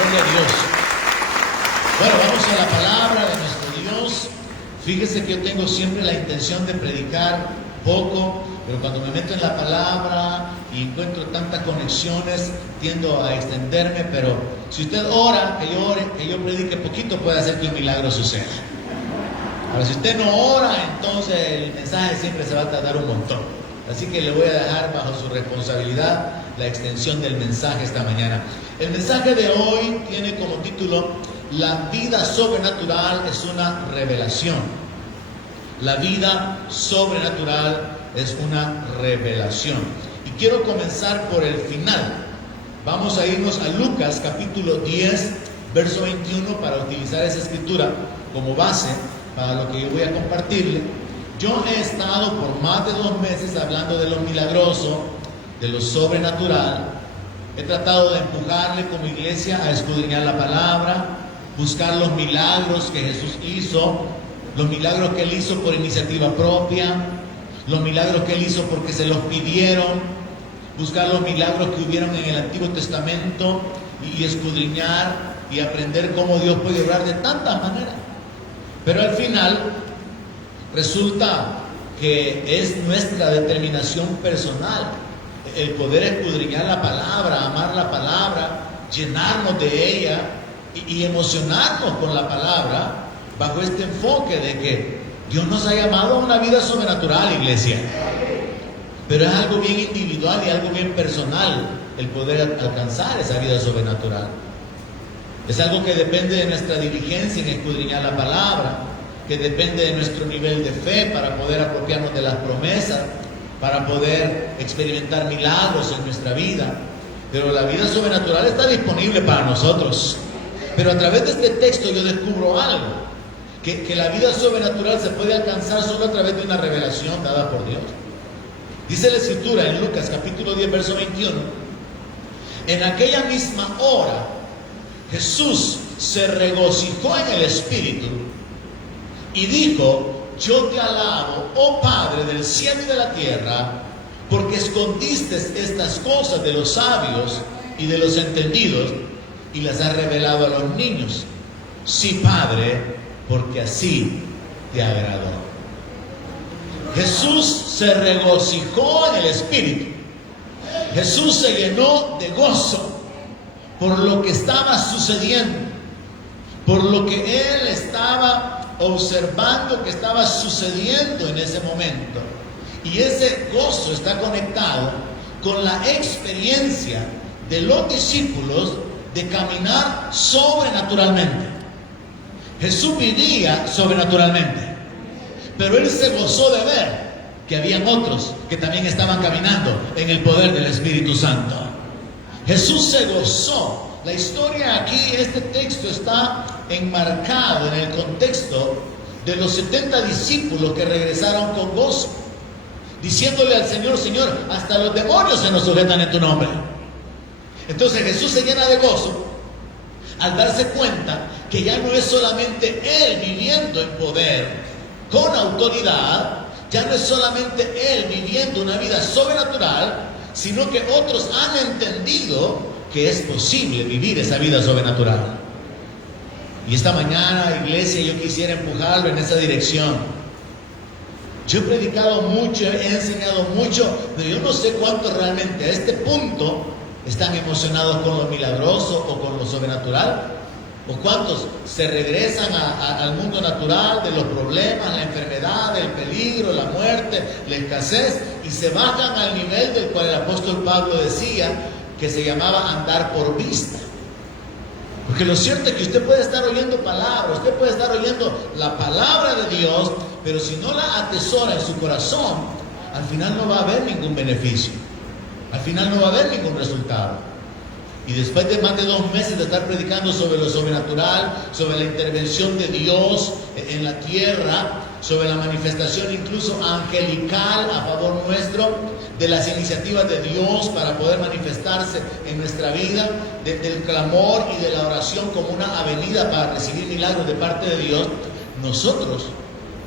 Gloria a Dios. Bueno, vamos a la palabra de nuestro Dios. Fíjese que yo tengo siempre la intención de predicar poco, pero cuando me meto en la palabra y encuentro tantas conexiones, tiendo a extenderme. Pero si usted ora, que yo predique poquito, puede hacer que un milagro suceda. Ahora, si usted no ora, entonces el mensaje siempre se va a tardar un montón. Así que le voy a dejar bajo su responsabilidad la extensión del mensaje esta mañana. El mensaje de hoy tiene como título: La vida sobrenatural es una revelación. La vida sobrenatural es una revelación. Y quiero comenzar por el final. Vamos a irnos a Lucas capítulo 10, verso 21, para utilizar esa escritura como base para lo que yo voy a compartirle. Yo he estado por más de 2 meses hablando de lo milagroso, de lo sobrenatural. He tratado de empujarle como iglesia a escudriñar la palabra, buscar los milagros que Jesús hizo, los milagros que Él hizo por iniciativa propia, los milagros que Él hizo porque se los pidieron, buscar los milagros que hubieron en el Antiguo Testamento y escudriñar y aprender cómo Dios puede obrar de tantas maneras. Pero al final resulta que es nuestra determinación personal el poder escudriñar la palabra, amar la palabra, llenarnos de ella y emocionarnos con la palabra, bajo este enfoque de que Dios nos ha llamado a una vida sobrenatural, iglesia. Pero es algo bien individual y algo bien personal el poder alcanzar esa vida sobrenatural. Es algo que depende de nuestra diligencia en escudriñar la palabra, que depende de nuestro nivel de fe para poder apropiarnos de las promesas, para poder experimentar milagros en nuestra vida. Pero la vida sobrenatural está disponible para nosotros. Pero a través de este texto yo descubro algo, que la vida sobrenatural se puede alcanzar solo a través de una revelación dada por Dios. Dice la escritura en Lucas capítulo 10, verso 21: en aquella misma hora Jesús se regocijó en el Espíritu y dijo: yo te alabo, oh Padre del cielo y de la tierra, porque escondiste estas cosas de los sabios y de los entendidos y las has revelado a los niños. Sí, Padre, porque así te agradó. Jesús se regocijó en el Espíritu. Jesús se llenó de gozo por lo que estaba sucediendo, por lo que Él estaba observando que estaba sucediendo en ese momento. Y ese gozo está conectado con la experiencia de los discípulos de caminar sobrenaturalmente. Jesús vivía sobrenaturalmente, pero Él se gozó de ver que habían otros que también estaban caminando en el poder del Espíritu Santo. Jesús se gozó. La historia aquí, este texto está enmarcado en el contexto de los 70 discípulos que regresaron con gozo, diciéndole al Señor: Señor, hasta los demonios se nos sujetan en tu nombre. Entonces Jesús se llena de gozo al darse cuenta que ya no es solamente Él viviendo en poder, con autoridad, ya no es solamente Él viviendo una vida sobrenatural, sino que otros han entendido que es posible vivir esa vida sobrenatural. Y esta mañana, iglesia, yo quisiera empujarlo en esa dirección. Yo he predicado mucho, he enseñado mucho, pero yo no sé cuántos realmente a este punto están emocionados con lo milagroso o con lo sobrenatural, o cuántos se regresan al mundo natural de los problemas, la enfermedad, el peligro, la muerte, la escasez, y se bajan al nivel del cual el apóstol Pablo decía que se llamaba andar por vista. Porque lo cierto es que usted puede estar oyendo palabras, usted puede estar oyendo la palabra de Dios, pero si no la atesora en su corazón, al final no va a haber ningún beneficio, al final no va a haber ningún resultado. Y después de más de 2 meses de estar predicando sobre lo sobrenatural, sobre la intervención de Dios en la tierra, sobre la manifestación incluso angelical a favor nuestro, de las iniciativas de Dios para poder manifestarse en nuestra vida, del clamor y de la oración como una avenida para recibir milagros de parte de Dios, nosotros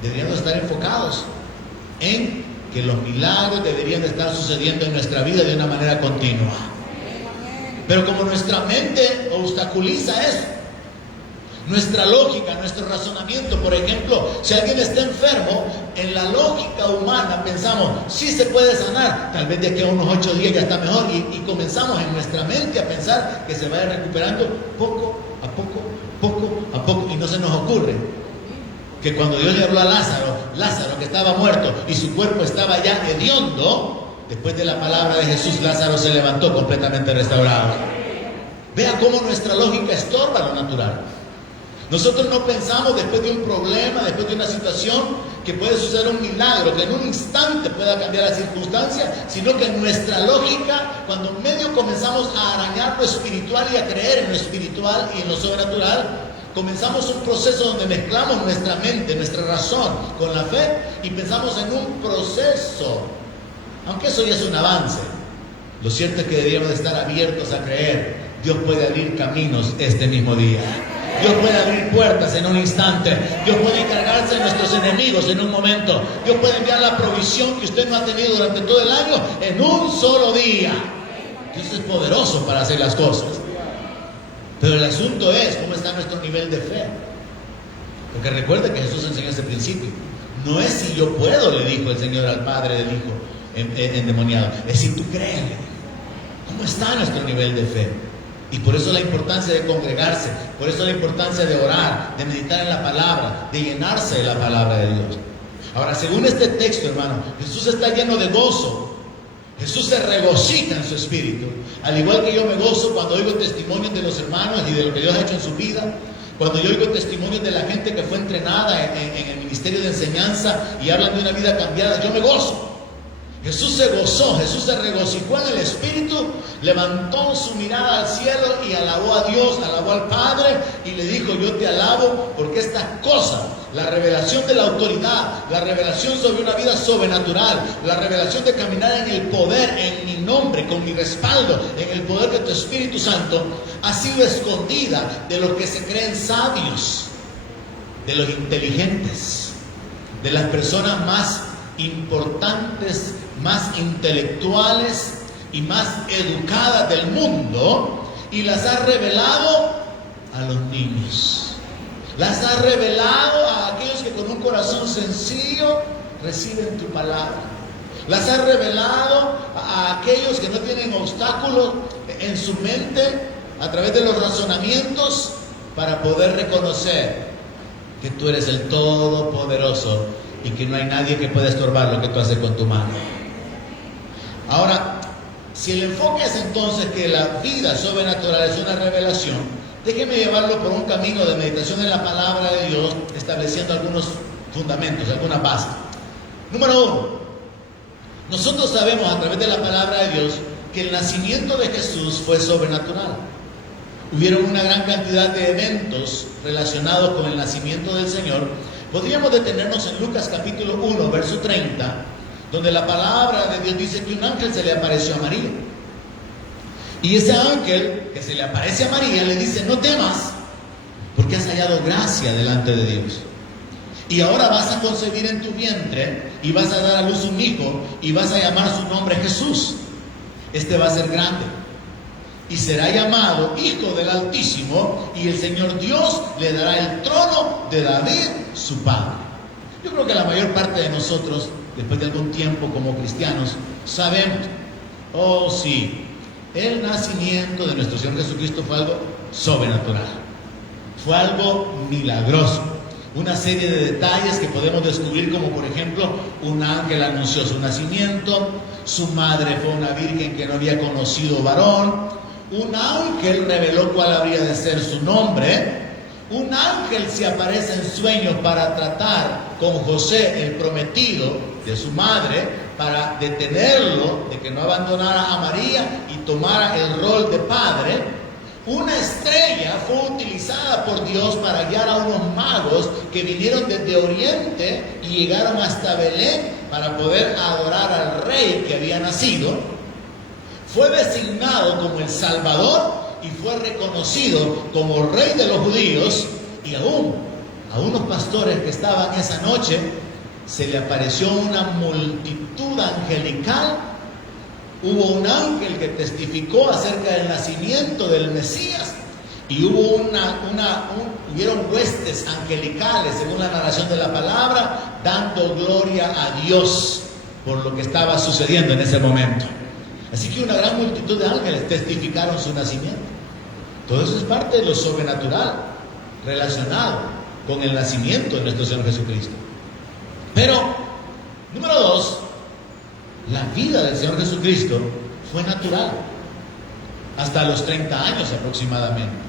deberíamos estar enfocados en que los milagros deberían de estar sucediendo en nuestra vida de una manera continua. Pero como nuestra mente obstaculiza eso, nuestra lógica, nuestro razonamiento, por ejemplo, si alguien está enfermo, en la lógica humana pensamos, sí se puede sanar, tal vez de aquí a unos 8 días ya está mejor, y comenzamos en nuestra mente a pensar que se vaya recuperando poco a poco, poco a poco, y no se nos ocurre que cuando Dios le habló a Lázaro que estaba muerto y su cuerpo estaba ya hediondo, después de la palabra de Jesús, Lázaro se levantó completamente restaurado. Vea cómo nuestra lógica estorba lo natural. Nosotros no pensamos después de un problema, después de una situación, que puede suceder un milagro, que en un instante pueda cambiar la circunstancia, sino que en nuestra lógica, cuando en medio comenzamos a arañar lo espiritual y a creer en lo espiritual y en lo sobrenatural, comenzamos un proceso donde mezclamos nuestra mente, nuestra razón con la fe y pensamos en un proceso, aunque eso ya es un avance. Lo cierto es que deberíamos de estar abiertos a creer. Dios puede abrir caminos este mismo día. Dios puede abrir puertas en un instante. Dios puede encargarse de nuestros enemigos en un momento. Dios puede enviar la provisión que usted no ha tenido durante todo el año en un solo día. Dios es poderoso para hacer las cosas. Pero el asunto es cómo está nuestro nivel de fe. Porque recuerde que Jesús enseñó ese principio. No es si yo puedo, le dijo el Señor al padre del hijo endemoniado. Es si tú crees. ¿Cómo está nuestro nivel de fe? Y por eso la importancia de congregarse, por eso la importancia de orar, de meditar en la palabra, de llenarse de la palabra de Dios. Ahora, según este texto, hermano, Jesús está lleno de gozo. Jesús se regocija en su espíritu. Al igual que yo me gozo cuando oigo testimonios de los hermanos y de lo que Dios ha hecho en su vida. Cuando yo oigo testimonios de la gente que fue entrenada en el ministerio de enseñanza y hablan de una vida cambiada, yo me gozo. Jesús se gozó, Jesús se regocijó en el Espíritu, levantó su mirada al cielo y alabó a Dios, alabó al Padre y le dijo: yo te alabo porque estas cosas, la revelación de la autoridad, la revelación sobre una vida sobrenatural, la revelación de caminar en el poder, en mi nombre, con mi respaldo, en el poder de tu Espíritu Santo, ha sido escondida de los que se creen sabios, de los inteligentes, de las personas más importantes, más intelectuales y más educadas del mundo, y las ha revelado a los niños. Las ha revelado a aquellos que con un corazón sencillo reciben tu palabra. Las ha revelado a aquellos que no tienen obstáculos en su mente a través de los razonamientos para poder reconocer que tú eres el Todopoderoso y que no hay nadie que pueda estorbar lo que tú haces con tu mano. Ahora, si el enfoque es entonces que la vida sobrenatural es una revelación, déjeme llevarlo por un camino de meditación en la palabra de Dios, estableciendo algunos fundamentos, algunas bases. Número 1, nosotros sabemos a través de la palabra de Dios que el nacimiento de Jesús fue sobrenatural. Hubieron una gran cantidad de eventos relacionados con el nacimiento del Señor. Podríamos detenernos en Lucas capítulo 1, verso 30, donde la palabra de Dios dice que un ángel se le apareció a María. Y ese ángel que se le aparece a María le dice: no temas, porque has hallado gracia delante de Dios. Y ahora vas a concebir en tu vientre y vas a dar a luz un hijo y vas a llamar su nombre Jesús. Este va a ser grande y será llamado Hijo del Altísimo, y el Señor Dios le dará el trono de David, su padre. Yo creo que la mayor parte de nosotros, después de algún tiempo como cristianos, sabemos, oh sí, el nacimiento de nuestro Señor Jesucristo fue algo sobrenatural, fue algo milagroso. Una serie de detalles que podemos descubrir, como por ejemplo, un ángel anunció su nacimiento, su madre fue una virgen que no había conocido varón, un ángel reveló cuál habría de ser su nombre, un ángel se aparece en sueños para tratar con José, el prometido de su madre, para detenerlo de que no abandonara a María y tomara el rol de padre. Una estrella fue utilizada por Dios para guiar a unos magos que vinieron desde Oriente y llegaron hasta Belén para poder adorar al rey que había nacido. Fue designado como el Salvador y fue reconocido como Rey de los judíos. Y aún a unos pastores que estaban esa noche se le apareció una multitud angelical hubo un ángel que testificó acerca del nacimiento del Mesías, y hubieron huestes angelicales, según la narración de la palabra, dando gloria a Dios por lo que estaba sucediendo en ese momento. Así que una gran multitud de ángeles testificaron su nacimiento. Todo eso es parte de lo sobrenatural relacionado con el nacimiento de nuestro Señor Jesucristo. Pero, número 2, la vida del Señor Jesucristo fue natural, hasta los 30 años aproximadamente.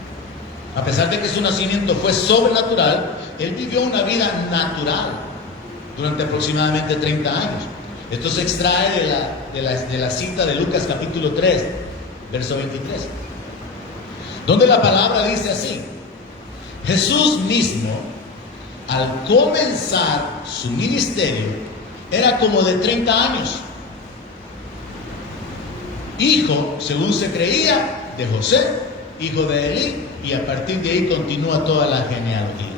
A pesar de que su nacimiento fue sobrenatural, Él vivió una vida natural durante aproximadamente 30 años. Esto se extrae de la cita de Lucas capítulo 3, verso 23, donde la palabra dice así: Jesús mismo, al comenzar su ministerio, era como de 30 años, hijo, según se creía, de José, hijo de Elí, y a partir de ahí continúa toda la genealogía.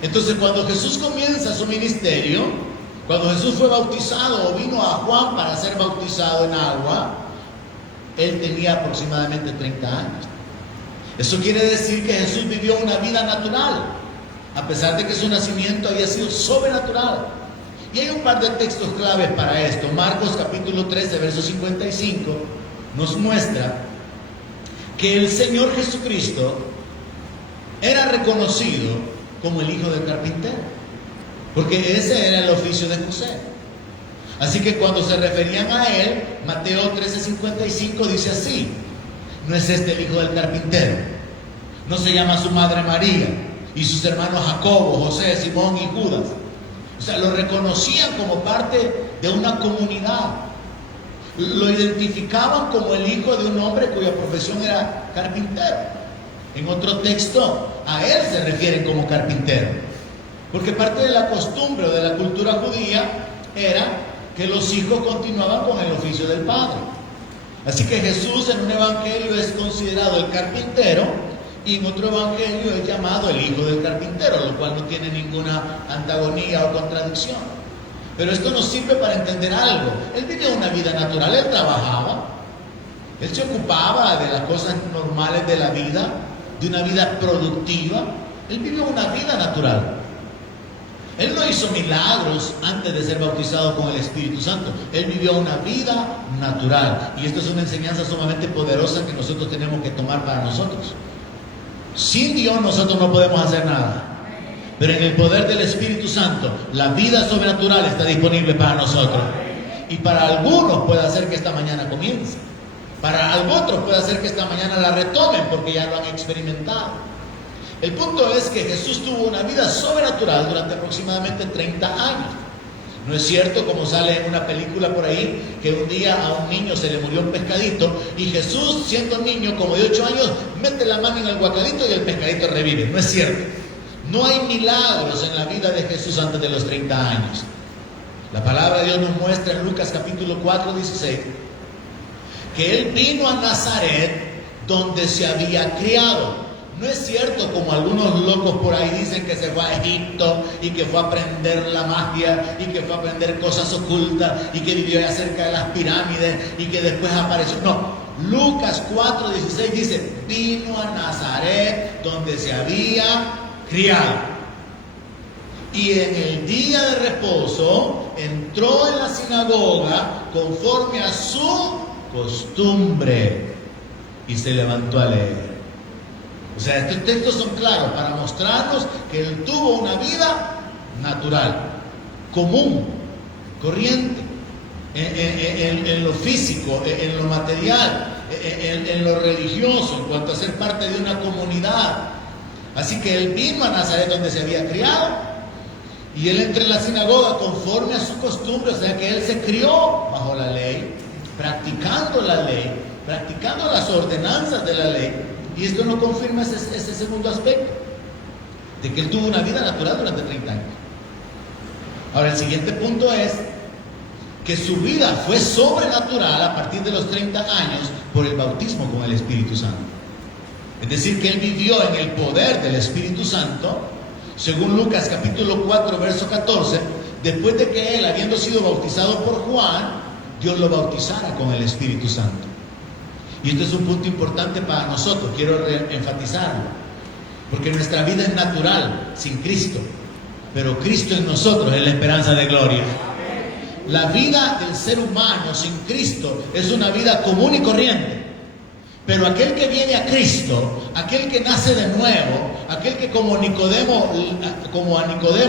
Entonces, cuando Jesús comienza su ministerio, cuando Jesús fue bautizado o vino a Juan para ser bautizado en agua, Él tenía aproximadamente 30 años. Eso quiere decir que Jesús vivió una vida natural, a pesar de que su nacimiento había sido sobrenatural. Y hay un par de textos claves para esto. Marcos capítulo 13, verso 55, nos muestra que el Señor Jesucristo era reconocido como el hijo del carpintero, porque ese era el oficio de José. Así que cuando se referían a él, Mateo 13:55 dice así: ¿no es este el hijo del carpintero? ¿No se llama su madre María y sus hermanos Jacobo, José, Simón y Judas? O sea, lo reconocían como parte de una comunidad. Lo identificaban como el hijo de un hombre cuya profesión era carpintero. En otro texto, a él se refieren como carpintero, porque parte de la costumbre o de la cultura judía era que los hijos continuaban con el oficio del padre. Así que Jesús en un evangelio es considerado el carpintero, y en otro evangelio es llamado el hijo del carpintero, lo cual no tiene ninguna antagonía o contradicción. Pero esto nos sirve para entender algo. Él vivía una vida natural, él trabajaba, él se ocupaba de las cosas normales de la vida, de una vida productiva. Él vivió una vida natural. Él no hizo milagros antes de ser bautizado con el Espíritu Santo. Él vivió una vida natural. Y esto es una enseñanza sumamente poderosa que nosotros tenemos que tomar para nosotros. Sin Dios nosotros no podemos hacer nada. Pero en el poder del Espíritu Santo, la vida sobrenatural está disponible para nosotros. Y para algunos puede hacer que esta mañana comience. Para otros puede hacer que esta mañana la retomen porque ya lo han experimentado. El punto es que Jesús tuvo una vida sobrenatural durante aproximadamente 30 años. ¿No es cierto, como sale en una película por ahí, que un día a un niño se le murió un pescadito y Jesús, siendo niño como de 8 años, mete la mano en el guacalito y el pescadito revive? No es cierto. No hay milagros en la vida de Jesús antes de los 30 años. La palabra de Dios nos muestra en Lucas capítulo 4, 16, que Él vino a Nazaret, donde se había criado. No es cierto, como algunos locos por ahí dicen, que se fue a Egipto y que fue a aprender la magia y que fue a aprender cosas ocultas y que vivió allá cerca de las pirámides y que después apareció. No, Lucas 4:16 dice: vino a Nazaret donde se había criado. Y en el día de reposo entró en la sinagoga conforme a su costumbre y se levantó a leer. O sea, estos textos son claros para mostrarnos que él tuvo una vida natural, común, corriente, en lo físico, en lo material, en lo religioso, en cuanto a ser parte de una comunidad. Así que él vino a Nazaret donde se había criado y él entra en la sinagoga conforme a su costumbre. O sea que él se crió bajo la ley, practicando la ley, practicando las ordenanzas de la ley. Y esto nos confirma ese segundo aspecto, de que él tuvo una vida natural durante 30 años. Ahora, el siguiente punto es que su vida fue sobrenatural a partir de los 30 años por el bautismo con el Espíritu Santo. Es decir, que él vivió en el poder del Espíritu Santo, según Lucas capítulo 4, verso 14, después de que él, habiendo sido bautizado por Juan, Dios lo bautizara con el Espíritu Santo. Y esto es un punto importante para nosotros, quiero enfatizarlo, porque nuestra vida es natural sin Cristo, pero Cristo en nosotros es la esperanza de gloria. La vida del ser humano sin Cristo es una vida común y corriente. Pero aquel que viene a Cristo, aquel que nace de nuevo, aquel que como a Nicodemo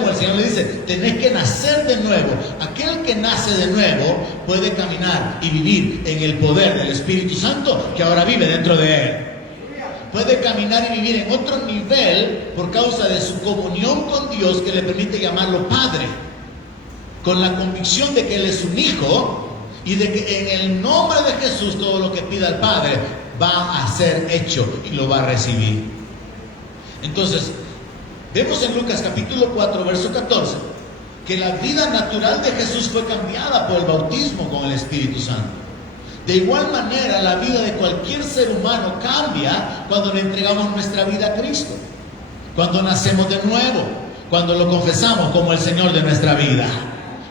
el Señor le dice, tenés que nacer de nuevo. Aquel que nace de nuevo puede caminar y vivir en el poder del Espíritu Santo que ahora vive dentro de él. Puede caminar y vivir en otro nivel por causa de su comunión con Dios que le permite llamarlo Padre. Con la convicción de que Él es un hijo y de que en el nombre de Jesús todo lo que pida el Padre va a ser hecho y lo va a recibir. Entonces, vemos en Lucas capítulo 4, verso 14, que la vida natural de Jesús fue cambiada por el bautismo con el Espíritu Santo. De igual manera, la vida de cualquier ser humano cambia cuando le entregamos nuestra vida a Cristo, cuando nacemos de nuevo, cuando lo confesamos como el Señor de nuestra vida.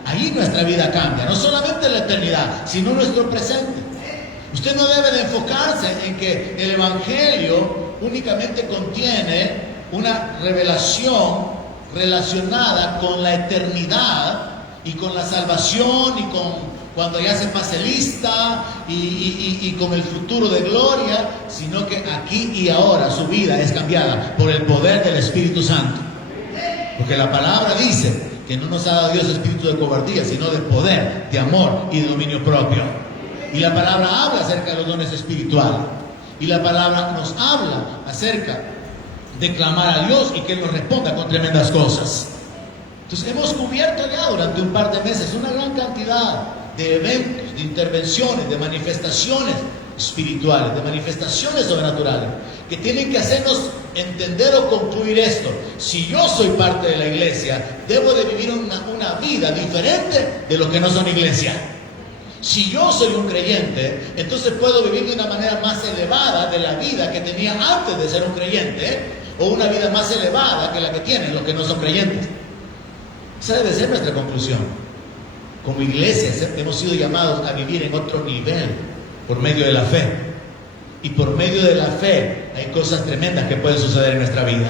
Ahí nuestra vida cambia, no solamente en la eternidad, sino en nuestro presente. Usted no debe de enfocarse en que el Evangelio únicamente contiene una revelación relacionada con la eternidad y con la salvación y con cuando ya se pase lista y con el futuro de gloria, sino que aquí y ahora su vida es cambiada por el poder del Espíritu Santo. Porque la palabra dice que no nos ha dado Dios espíritu de cobardía, sino de poder, de amor y de dominio propio. Y la palabra habla acerca de los dones espirituales. Y la palabra nos habla acerca de clamar a Dios y que Él nos responda con tremendas cosas. Entonces hemos cubierto ya durante un par de meses una gran cantidad de eventos, de intervenciones, de manifestaciones espirituales, de manifestaciones sobrenaturales, que tienen que hacernos entender o concluir esto. Si yo soy parte de la iglesia, debo de vivir una vida diferente de los que no son iglesia. Si yo soy un creyente, entonces puedo vivir de una manera más elevada de la vida que tenía antes de ser un creyente, o una vida más elevada que la que tienen los que no son creyentes. Esa debe ser nuestra conclusión. Como iglesia hemos sido llamados a vivir en otro nivel por medio de la fe. Y por medio de la fe hay cosas tremendas que pueden suceder en nuestra vida.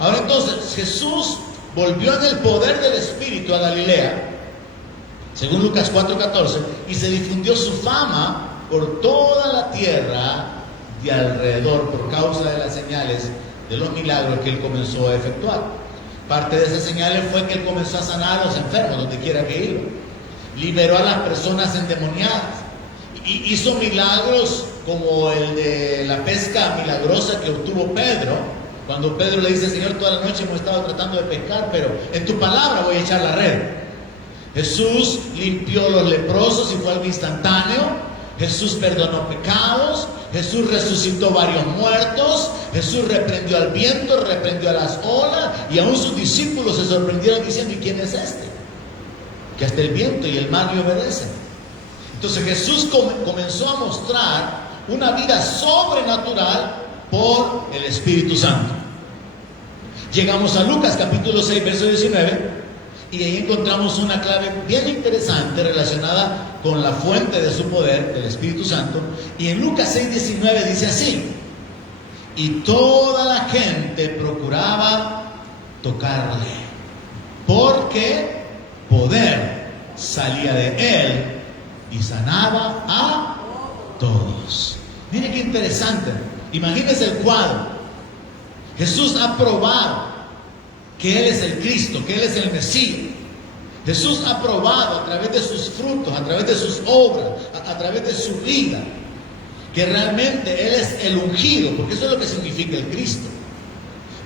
Ahora entonces, Jesús volvió en el poder del Espíritu a Galilea, según Lucas 4:14, y se difundió su fama por toda la tierra de alrededor por causa de las señales de los milagros que Él comenzó a efectuar. Parte de esas señales fue que Él comenzó a sanar a los enfermos donde quiera que iba. Liberó a las personas endemoniadas. Y hizo milagros como el de la pesca milagrosa que obtuvo Pedro. Cuando Pedro le dice, Señor, toda la noche hemos estado tratando de pescar, pero en tu palabra voy a echar la red. Jesús limpió los leprosos y fue algo instantáneo. Jesús perdonó pecados. Jesús resucitó varios muertos. Jesús reprendió al viento, reprendió a las olas. Y aún sus discípulos se sorprendieron diciendo, ¿y quién es este? Que hasta el viento y el mar le obedecen. Entonces Jesús comenzó a mostrar una vida sobrenatural por el Espíritu Santo. Llegamos a Lucas capítulo 6, verso 19. Y ahí encontramos una clave bien interesante relacionada con la fuente de su poder, del Espíritu Santo. Y en Lucas 6:19 dice así: y toda la gente procuraba tocarle, porque poder salía de él y sanaba a todos. Mire qué interesante. Imagínense el cuadro. Jesús ha probado que Él es el Cristo, que Él es el Mesías. Jesús ha probado a través de sus frutos, a través de sus obras, a través de su vida, que realmente Él es el ungido, porque eso es lo que significa el Cristo.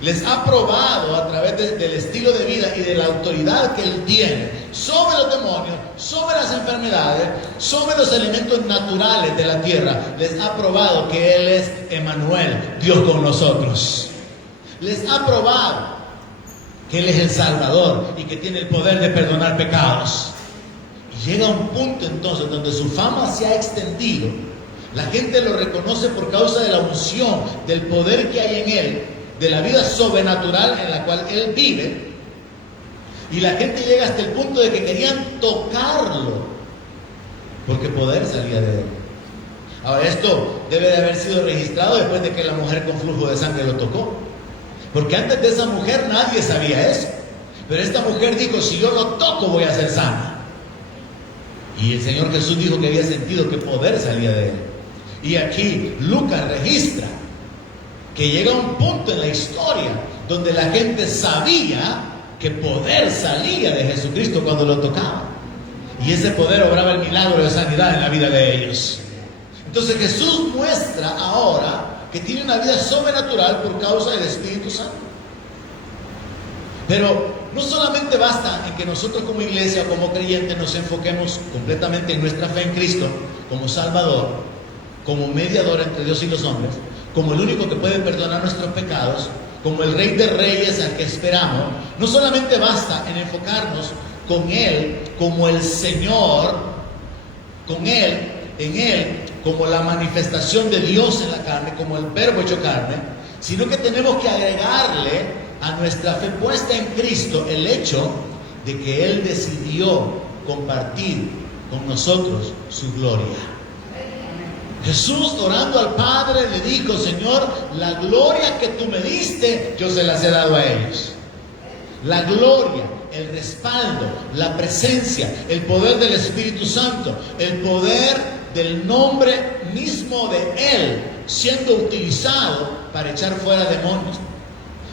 Les ha probado a través del estilo de vida y de la autoridad que Él tiene sobre los demonios, sobre las enfermedades, sobre los elementos naturales de la tierra. Les ha probado que Él es Emmanuel, Dios con nosotros. Les ha probado que Él es el Salvador y que tiene el poder de perdonar pecados. Y llega un punto entonces donde su fama se ha extendido. La gente lo reconoce por causa de la unción, del poder que hay en Él, de la vida sobrenatural en la cual Él vive. Y la gente llega hasta el punto de que querían tocarlo porque poder salía de él. Ahora, esto debe de haber sido registrado después de que la mujer con flujo de sangre lo tocó, porque antes de esa mujer nadie sabía eso. Pero esta mujer dijo: si yo lo toco voy a ser sana. Y el Señor Jesús dijo que había sentido que poder salía de él. Y aquí Lucas registra que llega un punto en la historia donde la gente sabía que poder salía de Jesucristo cuando lo tocaba. Y ese poder obraba el milagro de sanidad en la vida de ellos. Entonces Jesús muestra ahora que tiene una vida sobrenatural por causa del Espíritu Santo. Pero no solamente basta en que nosotros como iglesia, como creyentes, nos enfoquemos completamente en nuestra fe en Cristo como Salvador, como mediador entre Dios y los hombres, como el único que puede perdonar nuestros pecados, como el Rey de Reyes al que esperamos. No solamente basta en enfocarnos con Él como el Señor, con Él, en Él como la manifestación de Dios en la carne, como el Verbo hecho carne, sino que tenemos que agregarle a nuestra fe puesta en Cristo el hecho de que Él decidió compartir con nosotros su gloria. Jesús, orando al Padre, le dijo: Señor, la gloria que tú me diste, yo se las he dado a ellos. La gloria, el respaldo, la presencia, el poder del Espíritu Santo, el poder del nombre mismo de Él siendo utilizado para echar fuera demonios.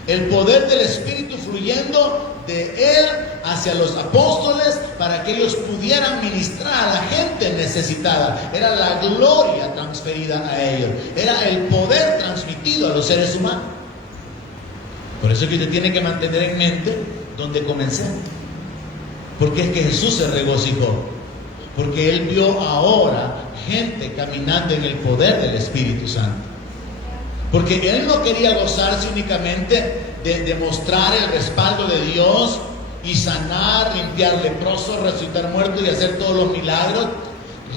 El poder del Espíritu fluyendo de Él hacia los apóstoles para que ellos pudieran ministrar a la gente necesitada. Era la gloria transferida a ellos. Era el poder transmitido a los seres humanos. Por eso es que usted tiene que mantener en mente donde comencé. Porque es que Jesús se regocijó. Porque Él vio ahora gente caminando en el poder del Espíritu Santo. Porque Él no quería gozarse únicamente de demostrar el respaldo de Dios y sanar, limpiar leprosos, resucitar muertos y hacer todos los milagros,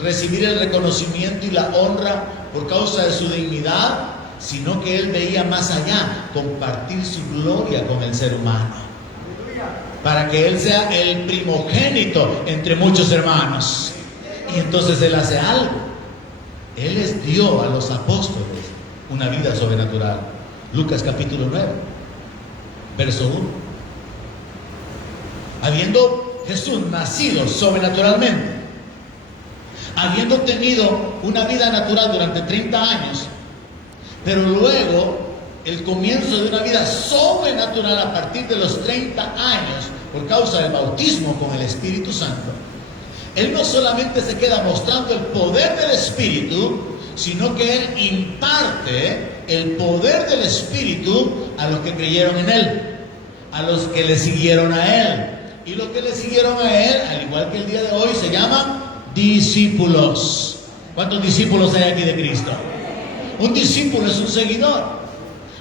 recibir el reconocimiento y la honra por causa de su dignidad, sino que Él veía más allá, compartir su gloria con el ser humano, para que Él sea el primogénito entre muchos hermanos. Y entonces Él hace algo. Él les dio a los apóstoles una vida sobrenatural. Lucas capítulo 9, verso 1. Habiendo Jesús nacido sobrenaturalmente, habiendo tenido una vida natural durante 30 años, pero luego el comienzo de una vida sobrenatural a partir de los 30 años por causa del bautismo con el Espíritu Santo, Él no solamente se queda mostrando el poder del Espíritu, sino que Él imparte el poder del Espíritu a los que creyeron en Él, a los que le siguieron a Él. Y los que le siguieron a Él, al igual que el día de hoy, se llaman discípulos. ¿Cuántos discípulos hay aquí de Cristo? Un discípulo es un seguidor.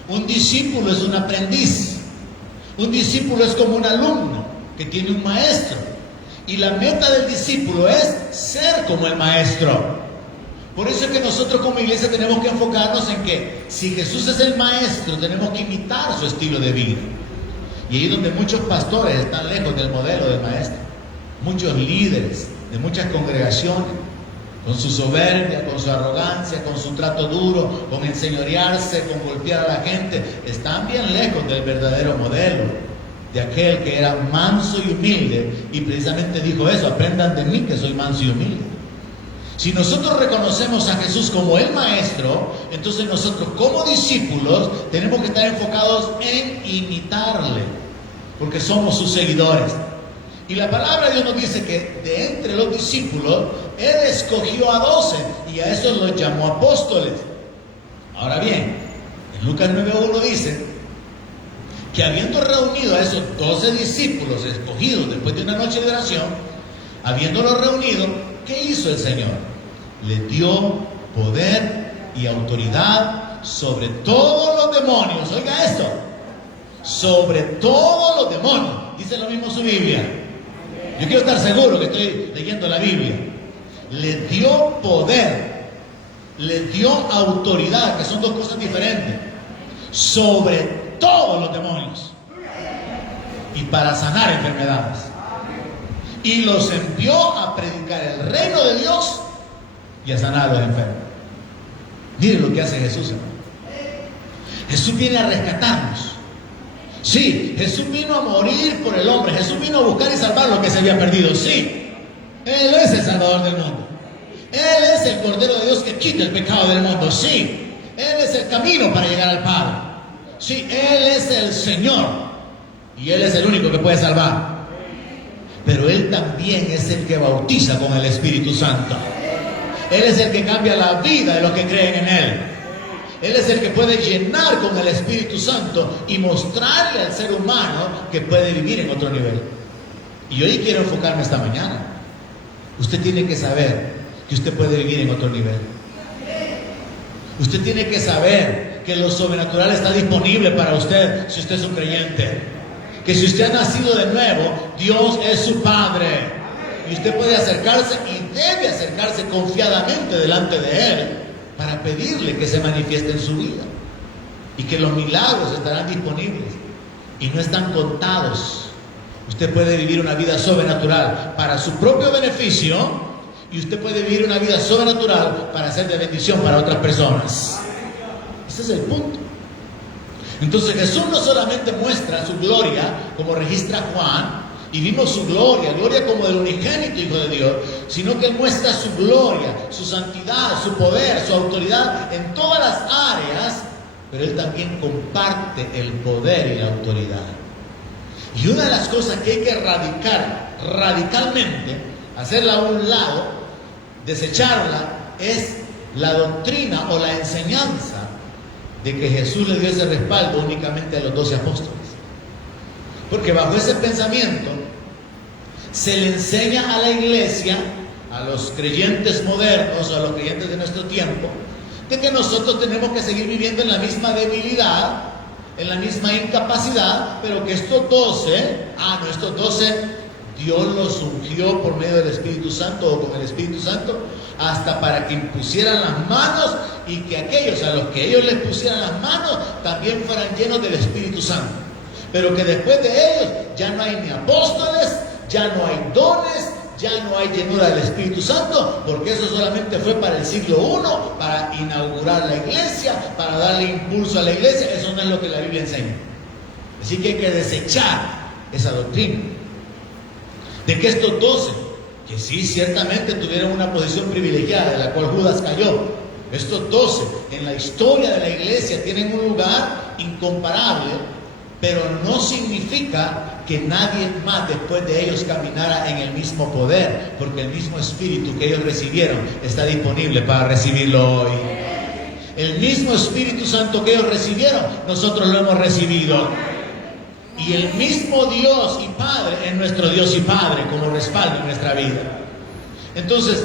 Un discípulo es un aprendiz. Un discípulo es como un alumno que tiene un maestro. Y la meta del discípulo es ser como el maestro. Por eso es que nosotros como iglesia tenemos que enfocarnos en que si Jesús es el maestro, tenemos que imitar su estilo de vida. Y ahí es donde muchos pastores están lejos del modelo del maestro. Muchos líderes de muchas congregaciones, con su soberbia, con su arrogancia, con su trato duro, con enseñorearse, con golpear a la gente, están bien lejos del verdadero modelo, de aquel que era manso y humilde. Y precisamente dijo eso: aprendan de mí que soy manso y humilde. Si nosotros reconocemos a Jesús como el Maestro, entonces nosotros como discípulos tenemos que estar enfocados en imitarle, porque somos sus seguidores. Y la palabra de Dios nos dice que de entre los discípulos, Él escogió a 12 y a esos los llamó apóstoles. Ahora bien, en Lucas 9:1 dice que habiendo reunido a esos 12 discípulos escogidos después de una noche de oración, habiéndolos reunido, ¿qué hizo el Señor? Le dio poder y autoridad sobre todos los demonios. Oiga esto: sobre todos los demonios. Dice lo mismo su Biblia. Yo quiero estar seguro que estoy leyendo la Biblia. Le dio poder, le dio autoridad, que son dos cosas diferentes, sobre todos los demonios, y para sanar enfermedades. y los envió a predicar el reino de Dios y a sanar a los enfermos. Miren lo que hace Jesús, hermano. Jesús viene a rescatarnos. Sí, Jesús vino a morir por el hombre. Jesús vino a buscar y salvar lo que se había perdido. Sí, Él es el Salvador del mundo. Él es el Cordero de Dios que quita el pecado del mundo. Sí, Él es el camino para llegar al Padre. Sí, Él es el Señor y Él es el único que puede salvar. Pero Él también es el que bautiza con el Espíritu Santo. Él es el que cambia la vida de los que creen en Él. Él es el que puede llenar con el Espíritu Santo y mostrarle al ser humano que puede vivir en otro nivel. Y hoy quiero enfocarme esta mañana. Usted tiene que saber que usted puede vivir en otro nivel. Usted tiene que saber que lo sobrenatural está disponible para usted si usted es un creyente. Que si usted ha nacido de nuevo, Dios es su Padre. Y usted puede acercarse y debe acercarse confiadamente delante de Él para pedirle que se manifieste en su vida. Y que los milagros estarán disponibles y no están contados. Usted puede vivir una vida sobrenatural para su propio beneficio y usted puede vivir una vida sobrenatural para ser de bendición para otras personas. Ese es el punto. Entonces Jesús no solamente muestra su gloria como registra Juan, y vimos su gloria como del unigénito Hijo de Dios, sino que Él muestra su gloria, su santidad, su poder, su autoridad en todas las áreas, pero Él también comparte el poder y la autoridad. Y una de las cosas que hay que erradicar radicalmente, hacerla a un lado, desecharla, es la doctrina o la enseñanza de que Jesús le dio ese respaldo únicamente a los 12 apóstoles. Porque bajo ese pensamiento se le enseña a la iglesia, a los creyentes modernos o a los creyentes de nuestro tiempo, de que nosotros tenemos que seguir viviendo en la misma debilidad, en la misma incapacidad, pero que estos 12, Dios los ungió por medio del Espíritu Santo o con el Espíritu Santo, hasta para que impusieran las manos y que aquellos a los que ellos les pusieran las manos también fueran llenos del Espíritu Santo. Pero que después de ellos ya no hay ni apóstoles, ya no hay dones, ya no hay llenura del Espíritu Santo, porque eso solamente fue para el siglo I, para inaugurar la iglesia, para darle impulso a la iglesia. Eso no es lo que la Biblia enseña. Así que hay que desechar esa doctrina de que estos 12, que sí ciertamente tuvieron una posición privilegiada de la cual Judas cayó, estos 12 en la historia de la iglesia tienen un lugar incomparable, pero no significa que nadie más después de ellos caminara en el mismo poder, porque el mismo Espíritu que ellos recibieron está disponible para recibirlo hoy. El mismo Espíritu Santo que ellos recibieron, nosotros lo hemos recibido. Y el mismo Dios y Padre es nuestro Dios y Padre como respaldo en nuestra vida. Entonces,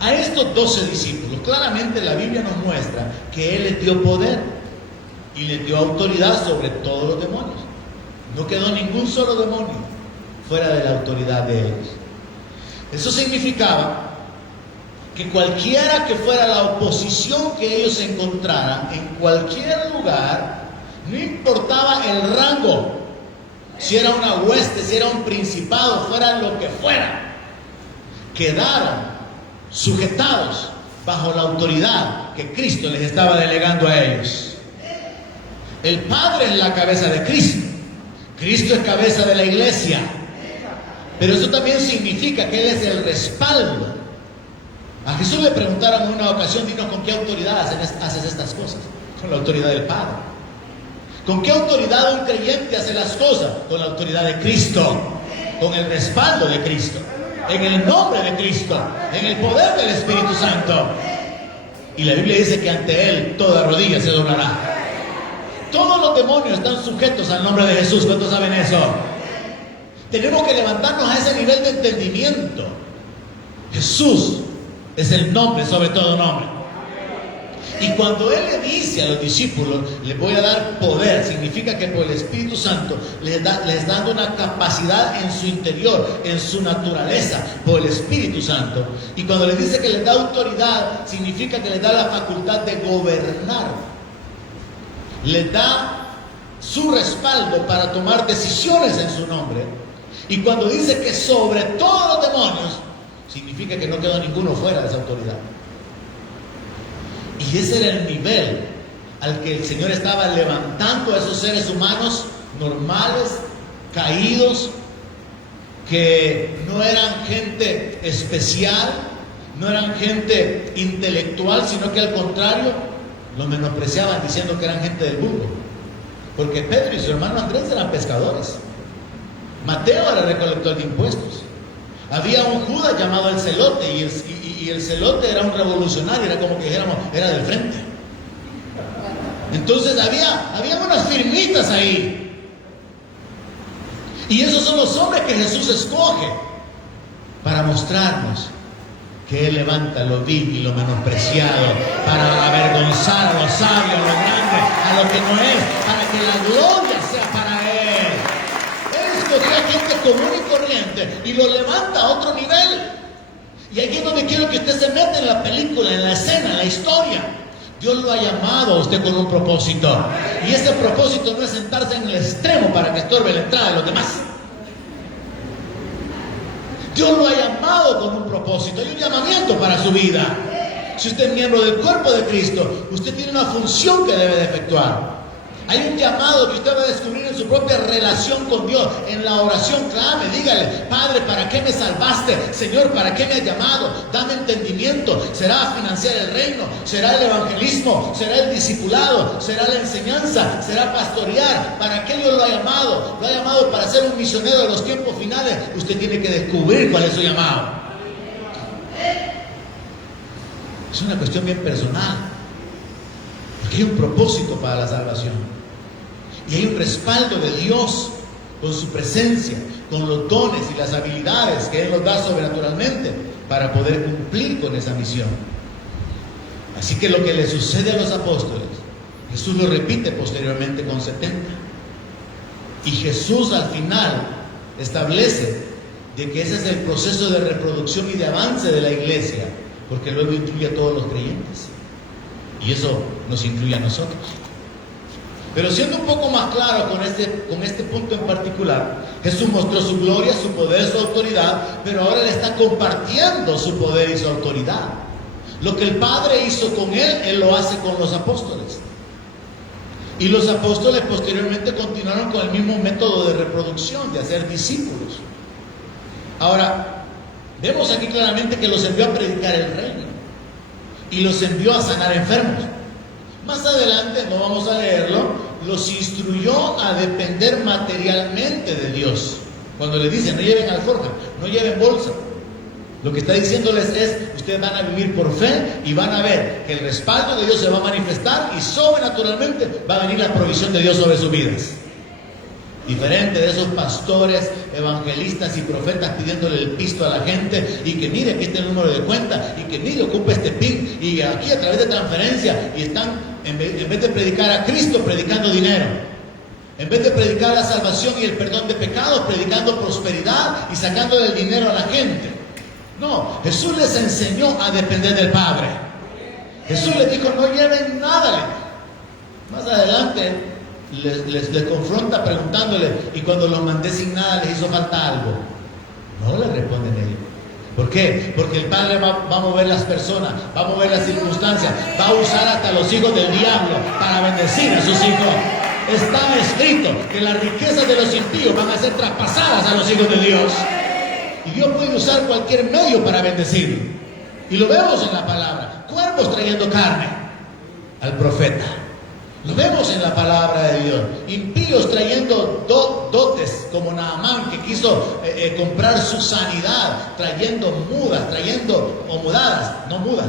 a estos 12 discípulos, claramente la Biblia nos muestra que Él les dio poder y les dio autoridad sobre todos los demonios. No quedó ningún solo demonio fuera de la autoridad de ellos. Eso significaba que cualquiera que fuera la oposición que ellos encontraran en cualquier lugar, no importaba el rango, si era una hueste, si era un principado, fuera lo que fuera, quedaron sujetados bajo la autoridad que Cristo les estaba delegando a ellos. El Padre es la cabeza de Cristo. Cristo es cabeza de la iglesia. Pero eso también significa que Él es el respaldo. A Jesús le preguntaron en una ocasión: dinos, ¿con qué autoridad haces estas cosas? Con la autoridad del Padre. ¿Con qué autoridad un creyente hace las cosas? Con la autoridad de Cristo, con el respaldo de Cristo, en el nombre de Cristo, en el poder del Espíritu Santo. Y la Biblia dice que ante Él toda rodilla se doblará. Todos los demonios están sujetos al nombre de Jesús. ¿Cuántos saben eso? Tenemos que levantarnos a ese nivel de entendimiento. Jesús es el nombre sobre todo nombre. Y cuando Él le dice a los discípulos: les voy a dar poder, significa que por el Espíritu Santo les dando una capacidad en su interior, en su naturaleza, por el Espíritu Santo. Y cuando les dice que les da autoridad, significa que les da la facultad de gobernar. Les da su respaldo para tomar decisiones en su nombre. Y cuando dice que sobre todos los demonios, significa que no quedó ninguno fuera de esa autoridad. Y ese era el nivel al que el Señor estaba levantando a esos seres humanos normales, caídos, que no eran gente especial, no eran gente intelectual, sino que al contrario, los menospreciaban diciendo que eran gente del vulgo. Porque Pedro y su hermano Andrés eran pescadores. Mateo era recolector de impuestos. Había un Judas llamado el Celote, y el Celote era un revolucionario, era como que dijéramos, era del frente. Entonces había unas firmitas ahí. Y esos son los hombres que Jesús escoge para mostrarnos que Él levanta lo vil y lo menospreciado, para avergonzar a los sabios, a los grandes, a lo que no es, para que la gloria sea para Él. Él escogió a gente común y corriente y lo levanta a otro nivel. Y aquí es donde quiero que usted se meta en la película, en la escena, en la historia. Dios lo ha llamado a usted con un propósito. Y ese propósito no es sentarse en el extremo para que estorbe la entrada de los demás. Dios lo ha llamado con un propósito. Hay un llamamiento para su vida. Si usted es miembro del cuerpo de Cristo, usted tiene una función que debe de efectuar. Hay un llamado que usted va a descubrir en su propia relación con Dios. En la oración, clame, dígale: Padre, ¿para qué me salvaste? Señor, ¿para qué me has llamado? Dame entendimiento. ¿Será financiar el reino? ¿Será el evangelismo? ¿Será el discipulado? ¿Será la enseñanza? ¿Será pastorear? ¿Para qué Dios lo ha llamado? Lo ha llamado para ser un misionero de los tiempos finales. Usted tiene que descubrir cuál es su llamado. Es una cuestión bien personal. Porque hay un propósito para la salvación. Y hay un respaldo de Dios con su presencia, con los dones y las habilidades que Él nos da sobrenaturalmente para poder cumplir con esa misión. Así que lo que le sucede a los apóstoles, Jesús lo repite posteriormente con 70. Y Jesús al final establece de que ese es el proceso de reproducción y de avance de la iglesia, porque luego incluye a todos los creyentes. Y eso nos incluye a nosotros. Pero siendo un poco más claro con este punto en particular, Jesús mostró su gloria, su poder, su autoridad, pero ahora le está compartiendo su poder y su autoridad. Lo que el Padre hizo con Él, Él lo hace con los apóstoles. Y los apóstoles posteriormente continuaron con el mismo método de reproducción, de hacer discípulos. Ahora, vemos aquí claramente que los envió a predicar el reino y los envió a sanar enfermos. Más adelante, no vamos a leerlo, los instruyó a depender materialmente de Dios. Cuando les dice: no lleven alforja, no lleven bolsa, lo que está diciéndoles es: ustedes van a vivir por fe y van a ver que el respaldo de Dios se va a manifestar y sobrenaturalmente va a venir la provisión de Dios sobre sus vidas. Diferente de esos pastores, evangelistas y profetas pidiéndole el pisto a la gente, y que mire, aquí está el número de cuenta, y que mire, ocupe este PIN, y aquí a través de transferencia, y están, en vez de predicar a Cristo, predicando dinero. En vez de predicar la salvación y el perdón de pecados, predicando prosperidad y sacándole el dinero a la gente. No, Jesús les enseñó a depender del Padre. Jesús les dijo: no lleven nada. Más adelante les confronta preguntándole: ¿y cuando los mandé sin nada les hizo falta algo? No le responden ellos. ¿Por qué? Porque el Padre va a mover las personas, va a mover las circunstancias, va a usar hasta los hijos del diablo para bendecir a sus hijos. Está escrito que las riquezas de los impíos van a ser traspasadas a los hijos de Dios. Y Dios puede usar cualquier medio para bendecir. Y lo vemos en la palabra. Cuervos trayendo carne al profeta. Lo vemos en la palabra de Dios. Impíos trayendo dotes, como Naamán, que quiso comprar su sanidad, trayendo mudas, o mudadas, no mudas,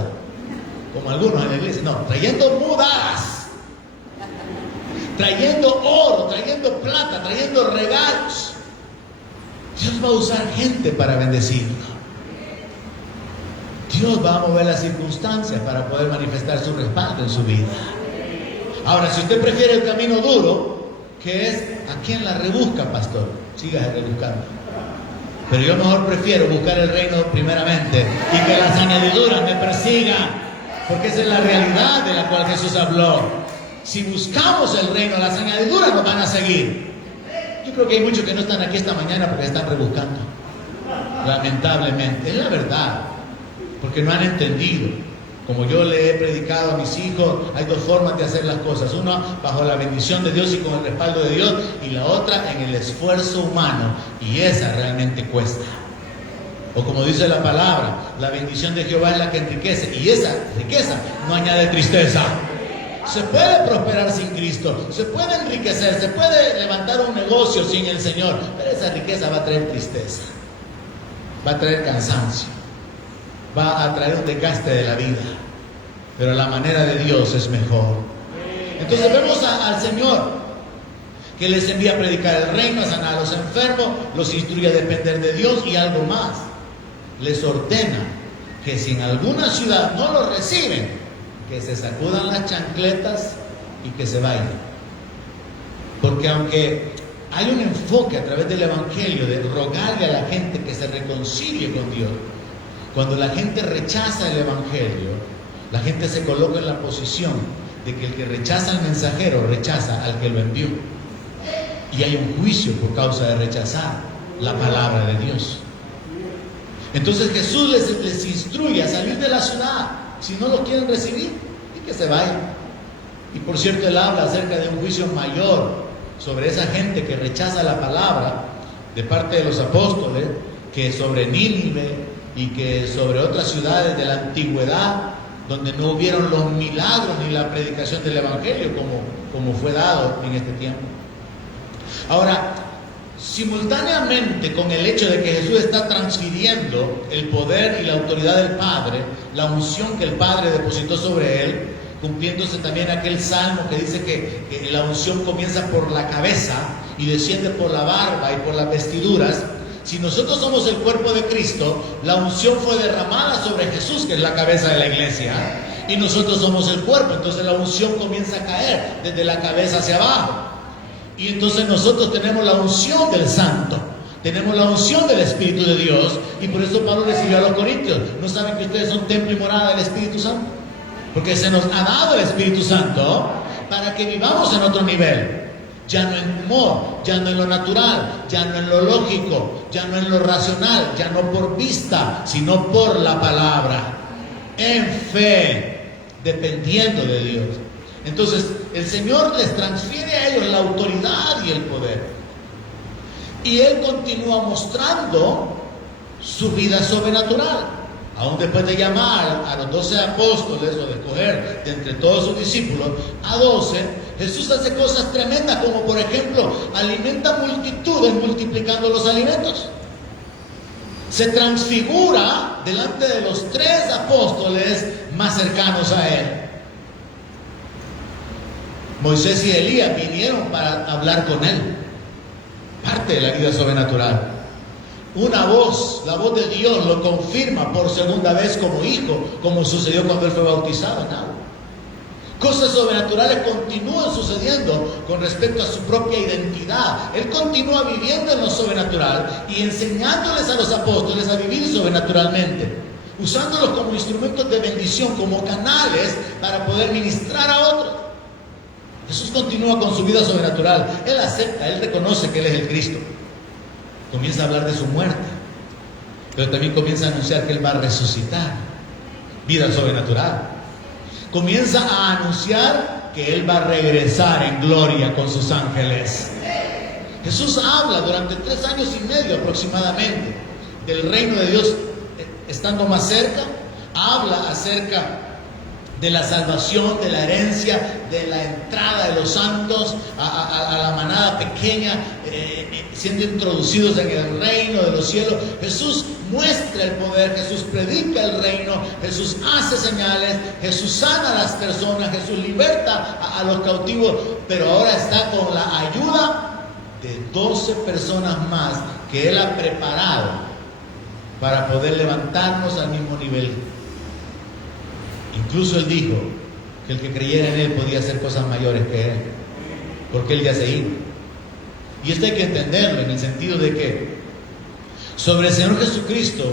como algunos en la iglesia, no, trayendo mudadas, trayendo oro, trayendo plata, trayendo regalos. Dios va a usar gente para bendecirlo. Dios va a mover las circunstancias para poder manifestar su respaldo en su vida. Ahora, si usted prefiere el camino duro, que es: ¿a quién la rebusca, pastor? Sígase rebuscando. Pero yo mejor prefiero buscar el reino primeramente y que las añadiduras me persigan, porque esa es la realidad de la cual Jesús habló. Si buscamos el reino, las añadiduras nos van a seguir. Yo creo que hay muchos que no están aquí esta mañana porque están rebuscando. Lamentablemente, es la verdad, porque no han entendido. Como yo le he predicado a mis hijos, hay dos formas de hacer las cosas: una bajo la bendición de Dios y con el respaldo de Dios, y la otra en el esfuerzo humano, y esa realmente cuesta. O como dice la palabra, la bendición de Jehová es la que enriquece, y esa riqueza no añade tristeza. Se puede prosperar sin Cristo, se puede enriquecer, se puede levantar un negocio sin el Señor, pero esa riqueza va a traer tristeza, va a traer cansancio, va a traer un desgaste de la vida, pero la manera de Dios es mejor. Entonces vemos al Señor que les envía a predicar el reino, a sanar a los enfermos, los instruye a depender de Dios y algo más. Les ordena que si en alguna ciudad no lo reciben, que se sacudan las chancletas y que se vayan. Porque aunque hay un enfoque a través del Evangelio de rogarle a la gente que se reconcilie con Dios, cuando la gente rechaza el Evangelio, la gente se coloca en la posición de que el que rechaza al mensajero rechaza al que lo envió. Y hay un juicio por causa de rechazar la palabra de Dios. Entonces Jesús les instruye a salir de la ciudad si no lo quieren recibir, y que se vayan. Y por cierto, él habla acerca de un juicio mayor sobre esa gente que rechaza la palabra de parte de los apóstoles, que sobre Nínive y que sobre otras ciudades de la antigüedad, donde no hubieron los milagros ni la predicación del Evangelio como fue dado en este tiempo. Ahora, simultáneamente con el hecho de que Jesús está transfiriendo el poder y la autoridad del Padre, la unción que el Padre depositó sobre él, cumpliéndose también aquel salmo que dice que la unción comienza por la cabeza y desciende por la barba y por las vestiduras. Si nosotros somos el cuerpo de Cristo, la unción fue derramada sobre Jesús, que es la cabeza de la iglesia, y nosotros somos el cuerpo. Entonces la unción comienza a caer desde la cabeza hacia abajo. Y entonces nosotros tenemos la unción del Santo, tenemos la unción del Espíritu de Dios, y por eso Pablo le escribió a los Corintios: ¿no saben que ustedes son templo y morada del Espíritu Santo? Porque se nos ha dado el Espíritu Santo para que vivamos en otro nivel, ya no en humor, ya no en lo natural, ya no en lo lógico, ya no en lo racional, ya no por vista, sino por la palabra, en fe, dependiendo de Dios. Entonces el Señor les transfiere a ellos la autoridad y el poder, y Él continúa mostrando su vida sobrenatural. Aún después de llamar a los 12 apóstoles, o de escoger de entre todos sus discípulos a 12, Jesús hace cosas tremendas, como por ejemplo alimenta multitudes multiplicando los alimentos. Se transfigura delante de los 3 apóstoles más cercanos a Él. Moisés y Elías vinieron para hablar con Él, parte de la vida sobrenatural. Una voz, la voz de Dios, lo confirma por segunda vez como hijo, como sucedió cuando Él fue bautizado en agua. Cosas sobrenaturales continúan sucediendo con respecto a su propia identidad. Él continúa viviendo en lo sobrenatural y enseñándoles a los apóstoles a vivir sobrenaturalmente, usándolos como instrumentos de bendición, como canales para poder ministrar a otros. Jesús continúa con su vida sobrenatural. Él acepta, Él reconoce que Él es el Cristo. Comienza a hablar de su muerte, pero también comienza a anunciar que Él va a resucitar. Vida sobrenatural. Comienza a anunciar que Él va a regresar en gloria con sus ángeles. Jesús habla durante 3 años y medio aproximadamente del reino de Dios estando más cerca. Habla acerca de la salvación, de la herencia, de la entrada de los santos a la manada pequeña, siendo introducidos en el reino de los cielos. Jesús muestra el poder, Jesús predica el reino, Jesús hace señales, Jesús sana a las personas, Jesús liberta a los cautivos, pero ahora está con la ayuda de 12 personas más que Él ha preparado para poder levantarnos al mismo nivel. Incluso Él dijo que el que creyera en Él podía hacer cosas mayores que Él, porque Él ya se iba. Y esto hay que entenderlo en el sentido de que sobre el Señor Jesucristo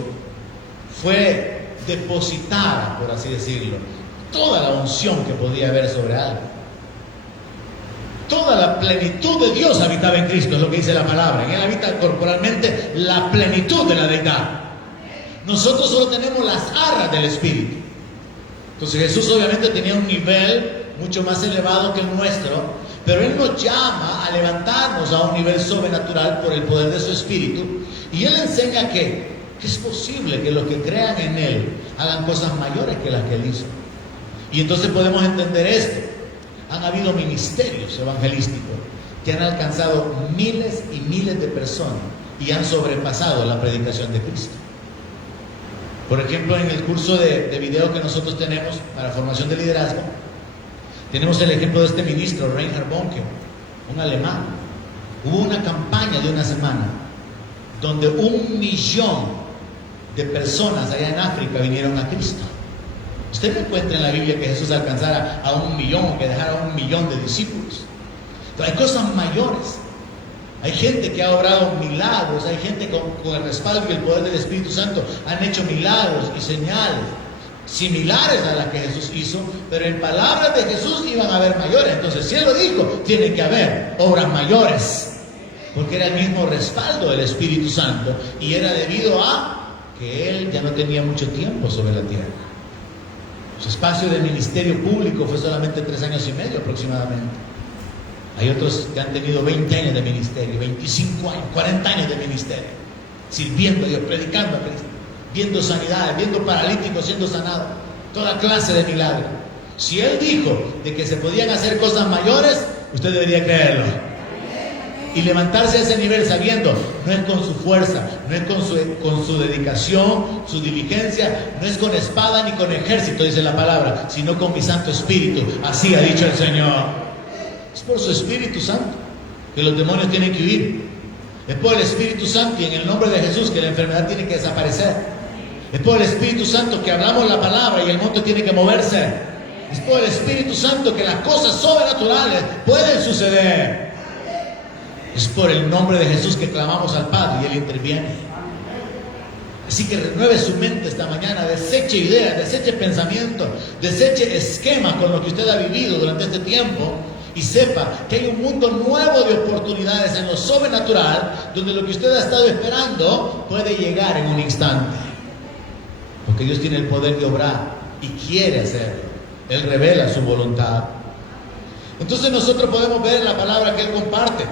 fue depositada, por así decirlo, toda la unción que podía haber sobre algo. Toda la plenitud de Dios habitaba en Cristo, es lo que dice la palabra. En Él habita corporalmente la plenitud de la deidad. Nosotros solo tenemos las arras del Espíritu. Entonces Jesús obviamente tenía un nivel mucho más elevado que el nuestro, pero Él nos llama a levantarnos a un nivel sobrenatural por el poder de su Espíritu. Y Él enseña que es posible que los que crean en Él hagan cosas mayores que las que Él hizo. Y entonces podemos entender esto. Han habido ministerios evangelísticos que han alcanzado miles y miles de personas y han sobrepasado la predicación de Cristo. Por ejemplo, en el curso de video que nosotros tenemos para formación de liderazgo, tenemos el ejemplo de este ministro, Reinhard Bonnke, un alemán. Hubo una campaña de una semana donde 1 millón de personas allá en África vinieron a Cristo. Usted no encuentra en la Biblia que Jesús alcanzara a 1 millón o que dejara a 1 millón de discípulos. Pero hay cosas mayores. Hay gente que ha obrado milagros, hay gente con el respaldo y el poder del Espíritu Santo han hecho milagros y señales similares a las que Jesús hizo, pero en palabras de Jesús iban a haber mayores. Entonces, si Él lo dijo, tiene que haber obras mayores, porque era el mismo respaldo del Espíritu Santo y era debido a que Él ya no tenía mucho tiempo sobre la tierra. Su espacio de ministerio público fue solamente 3 años y medio aproximadamente. Hay otros que han tenido 20 años de ministerio, 25 años, 40 años de ministerio, sirviendo a Dios, predicando a Cristo, viendo sanidades, viendo paralíticos siendo sanados, toda clase de milagros. Si Él dijo de que se podían hacer cosas mayores, usted debería creerlo. Y levantarse a ese nivel sabiendo, no es con su fuerza, no es con su dedicación, su diligencia, no es con espada ni con ejército, dice la palabra, sino con mi Santo Espíritu. Así ha dicho el Señor. Es por su Espíritu Santo que los demonios tienen que huir. Es por el Espíritu Santo y en el nombre de Jesús que la enfermedad tiene que desaparecer. Es por el Espíritu Santo que hablamos la palabra y el monte tiene que moverse. Es por el Espíritu Santo que las cosas sobrenaturales pueden suceder. Es por el nombre de Jesús que clamamos al Padre y Él interviene. Así que renueve su mente esta mañana, deseche ideas, deseche pensamientos, deseche esquemas con lo que usted ha vivido durante este tiempo y sepa que hay un mundo nuevo de oportunidades en lo sobrenatural, donde lo que usted ha estado esperando puede llegar en un instante. Porque Dios tiene el poder de obrar y quiere hacerlo. Él revela su voluntad. Entonces nosotros podemos ver la palabra que Él comparte.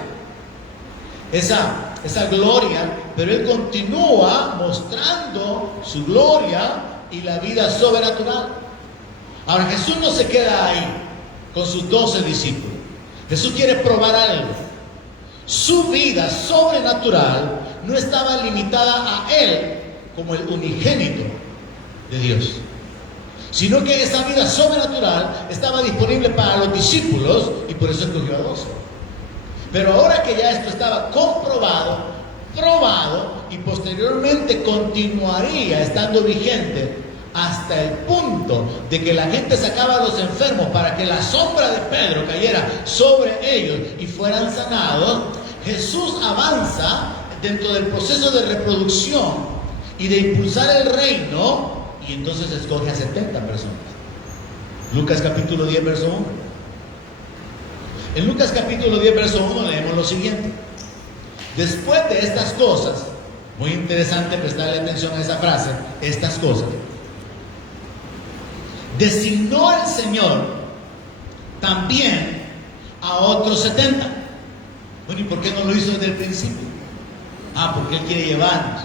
Esa gloria, pero Él continúa mostrando su gloria y la vida sobrenatural. Ahora Jesús no se queda ahí con sus 12 discípulos. Jesús quiere probar algo. Su vida sobrenatural no estaba limitada a Él como el unigénito de Dios, sino que esa vida sobrenatural estaba disponible para los discípulos y por eso escogió a 12. Pero ahora que ya esto estaba comprobado, probado y posteriormente continuaría estando vigente hasta el punto de que la gente sacaba a los enfermos para que la sombra de Pedro cayera sobre ellos y fueran sanados, Jesús avanza dentro del proceso de reproducción y de impulsar el reino y entonces escoge a 70 personas. Lucas capítulo 10 verso 1. En Lucas capítulo 10 verso 1 leemos lo siguiente: después de estas cosas, muy interesante prestarle atención a esa frase, estas cosas, designó el Señor también a otros 70. Bueno, ¿y por qué no lo hizo desde el principio? Porque Él quiere llevarnos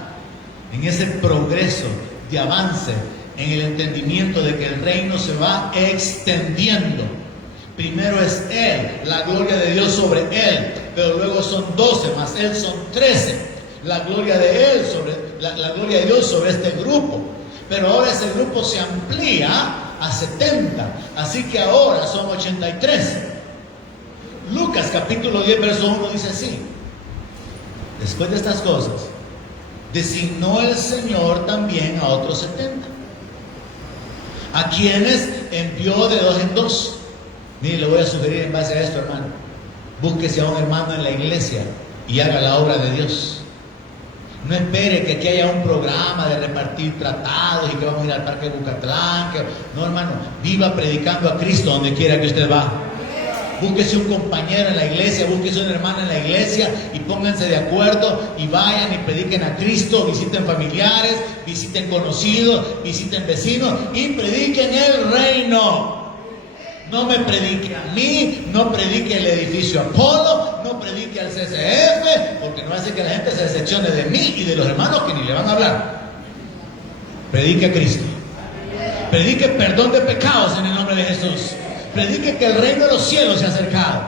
en ese progreso de avance, en el entendimiento de que el reino se va extendiendo. Primero es Él, la gloria de Dios sobre Él, pero luego son 12 más Él, son 13. La gloria de Él sobre la gloria de Dios sobre este grupo. Pero ahora ese grupo se amplía a 70, así que ahora son 83. Lucas capítulo 10 verso 1 dice así: después de estas cosas, designó el Señor también a otros 70, a quienes envió de 2 en 2. Mire, le voy a sugerir en base a esto, hermano, búsquese a un hermano en la iglesia y haga la obra de Dios. No espere que aquí haya un programa de repartir tratados y que vamos a ir al Parque Bucatlán. No, hermano, viva predicando a Cristo donde quiera que usted va. Búsquese un compañero en la iglesia, búsquese una hermana en la iglesia y pónganse de acuerdo y vayan y prediquen a Cristo, visiten familiares, visiten conocidos, visiten vecinos y prediquen el reino. No me predique a mí, no predique el edificio Apolo, no predique al CCF, porque no hace que la gente se decepcione de mí y de los hermanos que ni le van a hablar. Predique a Cristo. Predique perdón de pecados en el nombre de Jesús. Predique que el reino de los cielos se ha acercado.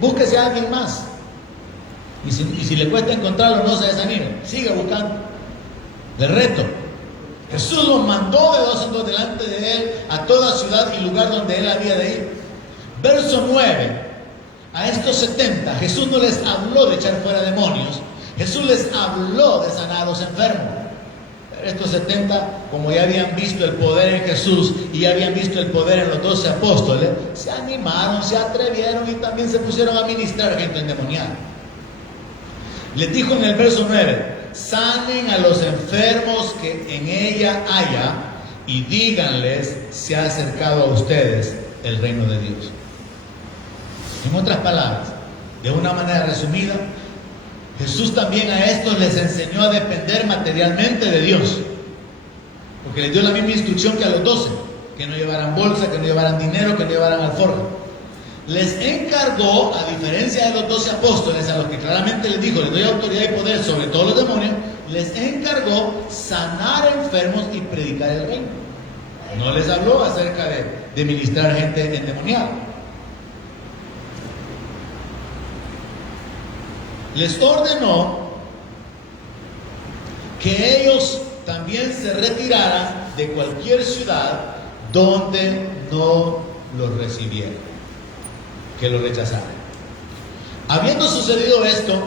Búsquese a alguien más. Y si le cuesta encontrarlo, no se desanime. Siga buscando. El reto. Jesús los mandó de dos en dos delante de él a toda ciudad y lugar donde él había de ir. Verso 9. A estos 70 Jesús no les habló de echar fuera demonios. Jesús les habló de sanar a los enfermos. Pero estos 70, como ya habían visto el poder en Jesús y ya habían visto el poder en los 12 apóstoles, se animaron, se atrevieron y también se pusieron a ministrar a gente endemoniada. Les dijo en el verso 9: sanen a los enfermos que en ella haya y díganles: se ha acercado a ustedes el reino de Dios. En otras palabras, de una manera resumida, Jesús también a estos les enseñó a depender materialmente de Dios, porque les dio la misma instrucción que a los 12, que no llevaran bolsa, que no llevaran dinero, que no llevaran alforja. Les encargó, a diferencia de los 12 apóstoles, a los que claramente les dijo: les doy autoridad y poder sobre todos los demonios, les encargó sanar enfermos y predicar el reino. No les habló acerca de ministrar gente endemoniada. Les ordenó que ellos también se retiraran de cualquier ciudad donde no los recibieran, que lo rechazaran. Habiendo sucedido esto,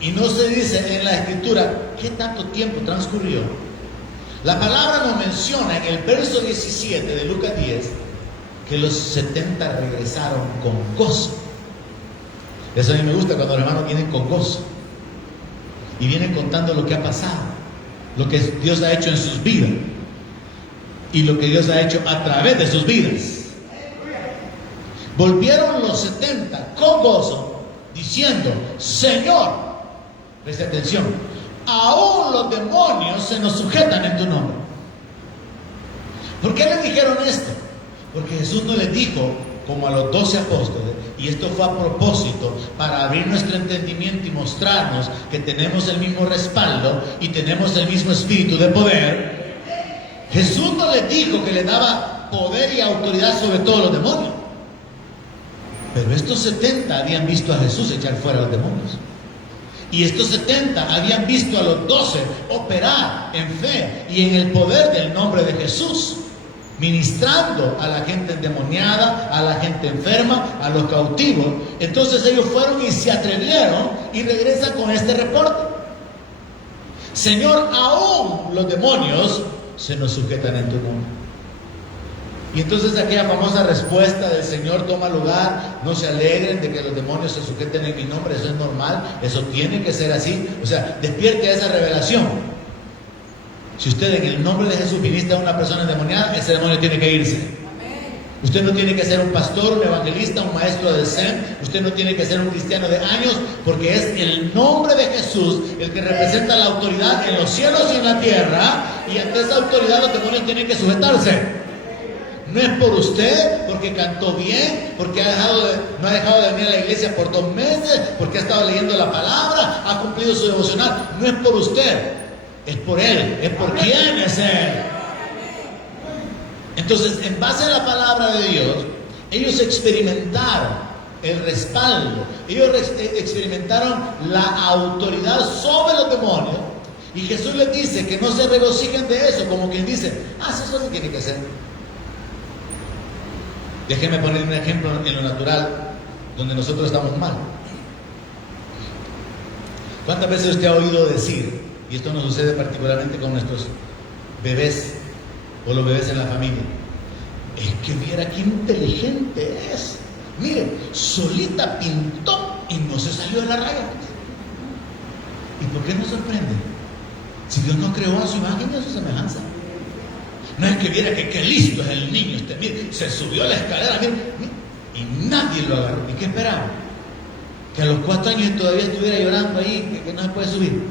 y no se dice en la escritura qué tanto tiempo transcurrió, la palabra nos menciona en el verso 17 de Lucas 10 que los 70 regresaron con gozo. Eso a mí me gusta cuando los hermanos vienen con gozo y vienen contando lo que ha pasado, lo que Dios ha hecho en sus vidas y lo que Dios ha hecho a través de sus vidas. Volvieron los 70 con gozo, diciendo: Señor, preste atención, aún los demonios se nos sujetan en tu nombre. ¿Por qué les dijeron esto? Porque Jesús no les dijo como a los 12 apóstoles, y esto fue a propósito para abrir nuestro entendimiento y mostrarnos que tenemos el mismo respaldo y tenemos el mismo espíritu de poder. Jesús no les dijo que les daba poder y autoridad sobre todos los demonios. Pero estos 70 habían visto a Jesús echar fuera a los demonios. Y estos 70 habían visto a los 12 operar en fe y en el poder del nombre de Jesús, ministrando a la gente endemoniada, a la gente enferma, a los cautivos. Entonces ellos fueron y se atrevieron y regresan con este reporte: Señor, aún los demonios se nos sujetan en tu nombre. Y entonces aquella famosa respuesta del Señor toma lugar: no se alegren de que los demonios se sujeten en mi nombre, eso es normal, eso tiene que ser así. O sea, despierte esa revelación. Si usted en el nombre de Jesús ministra a una persona endemoniada, ese demonio tiene que irse. Usted no tiene que ser un pastor, un evangelista, un maestro del Zen. Usted no tiene que ser un cristiano de años, porque es el nombre de Jesús el que representa la autoridad en los cielos y en la tierra, y ante esa autoridad los demonios tienen que sujetarse. No es por usted, porque cantó bien, porque no ha dejado de venir a la iglesia por 2 meses, porque ha estado leyendo la palabra, ha cumplido su devocional. No es por usted, es por Él, es por quién es Él. Entonces, en base a la palabra de Dios, ellos experimentaron el respaldo, ellos experimentaron la autoridad sobre los demonios, y Jesús les dice que no se regocijen de eso, como quien dice: eso se tiene que hacer. Déjeme poner un ejemplo en lo natural, donde nosotros estamos mal. ¿Cuántas veces usted ha oído decir, y esto nos sucede particularmente con nuestros bebés o los bebés en la familia: es que viera qué inteligente es, mire, solita pintó y no se salió de la raya? ¿Y por qué nos sorprende? Si Dios nos creó a su imagen y a su semejanza. No es que viera que qué listo es el niño, mire, se subió a la escalera, mire, y nadie lo agarró. ¿Y qué esperaban? Que a los 4 años todavía estuviera llorando ahí, que no se puede subir.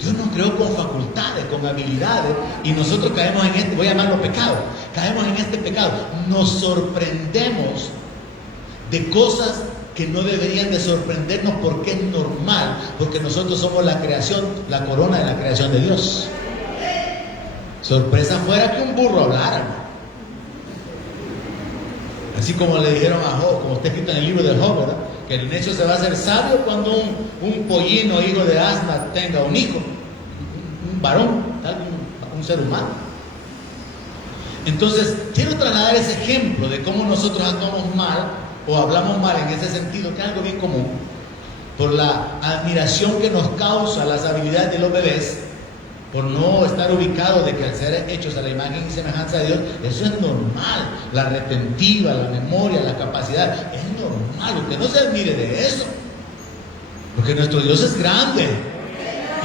Dios nos creó con facultades, con habilidades, y nosotros caemos en este, voy a llamarlo pecado, caemos en este pecado. Nos sorprendemos de cosas que no deberían de sorprendernos porque es normal, porque nosotros somos la creación, la corona de la creación de Dios. Sorpresa fuera que un burro hablara, ¿no? Así como le dijeron a Job, como está escrito en el libro de Job, ¿verdad? Que el necio se va a hacer sabio cuando un pollino, hijo de asna, tenga un hijo, un varón, un ser humano. Entonces, quiero trasladar ese ejemplo de cómo nosotros actuamos mal o hablamos mal en ese sentido, que es algo bien común, por la admiración que nos causa las habilidades de los bebés, por no estar ubicados de que al ser hechos a la imagen y semejanza de Dios, eso es normal. La retentiva, la memoria, la capacidad, es normal. Usted no se admire de eso, porque nuestro Dios es grande,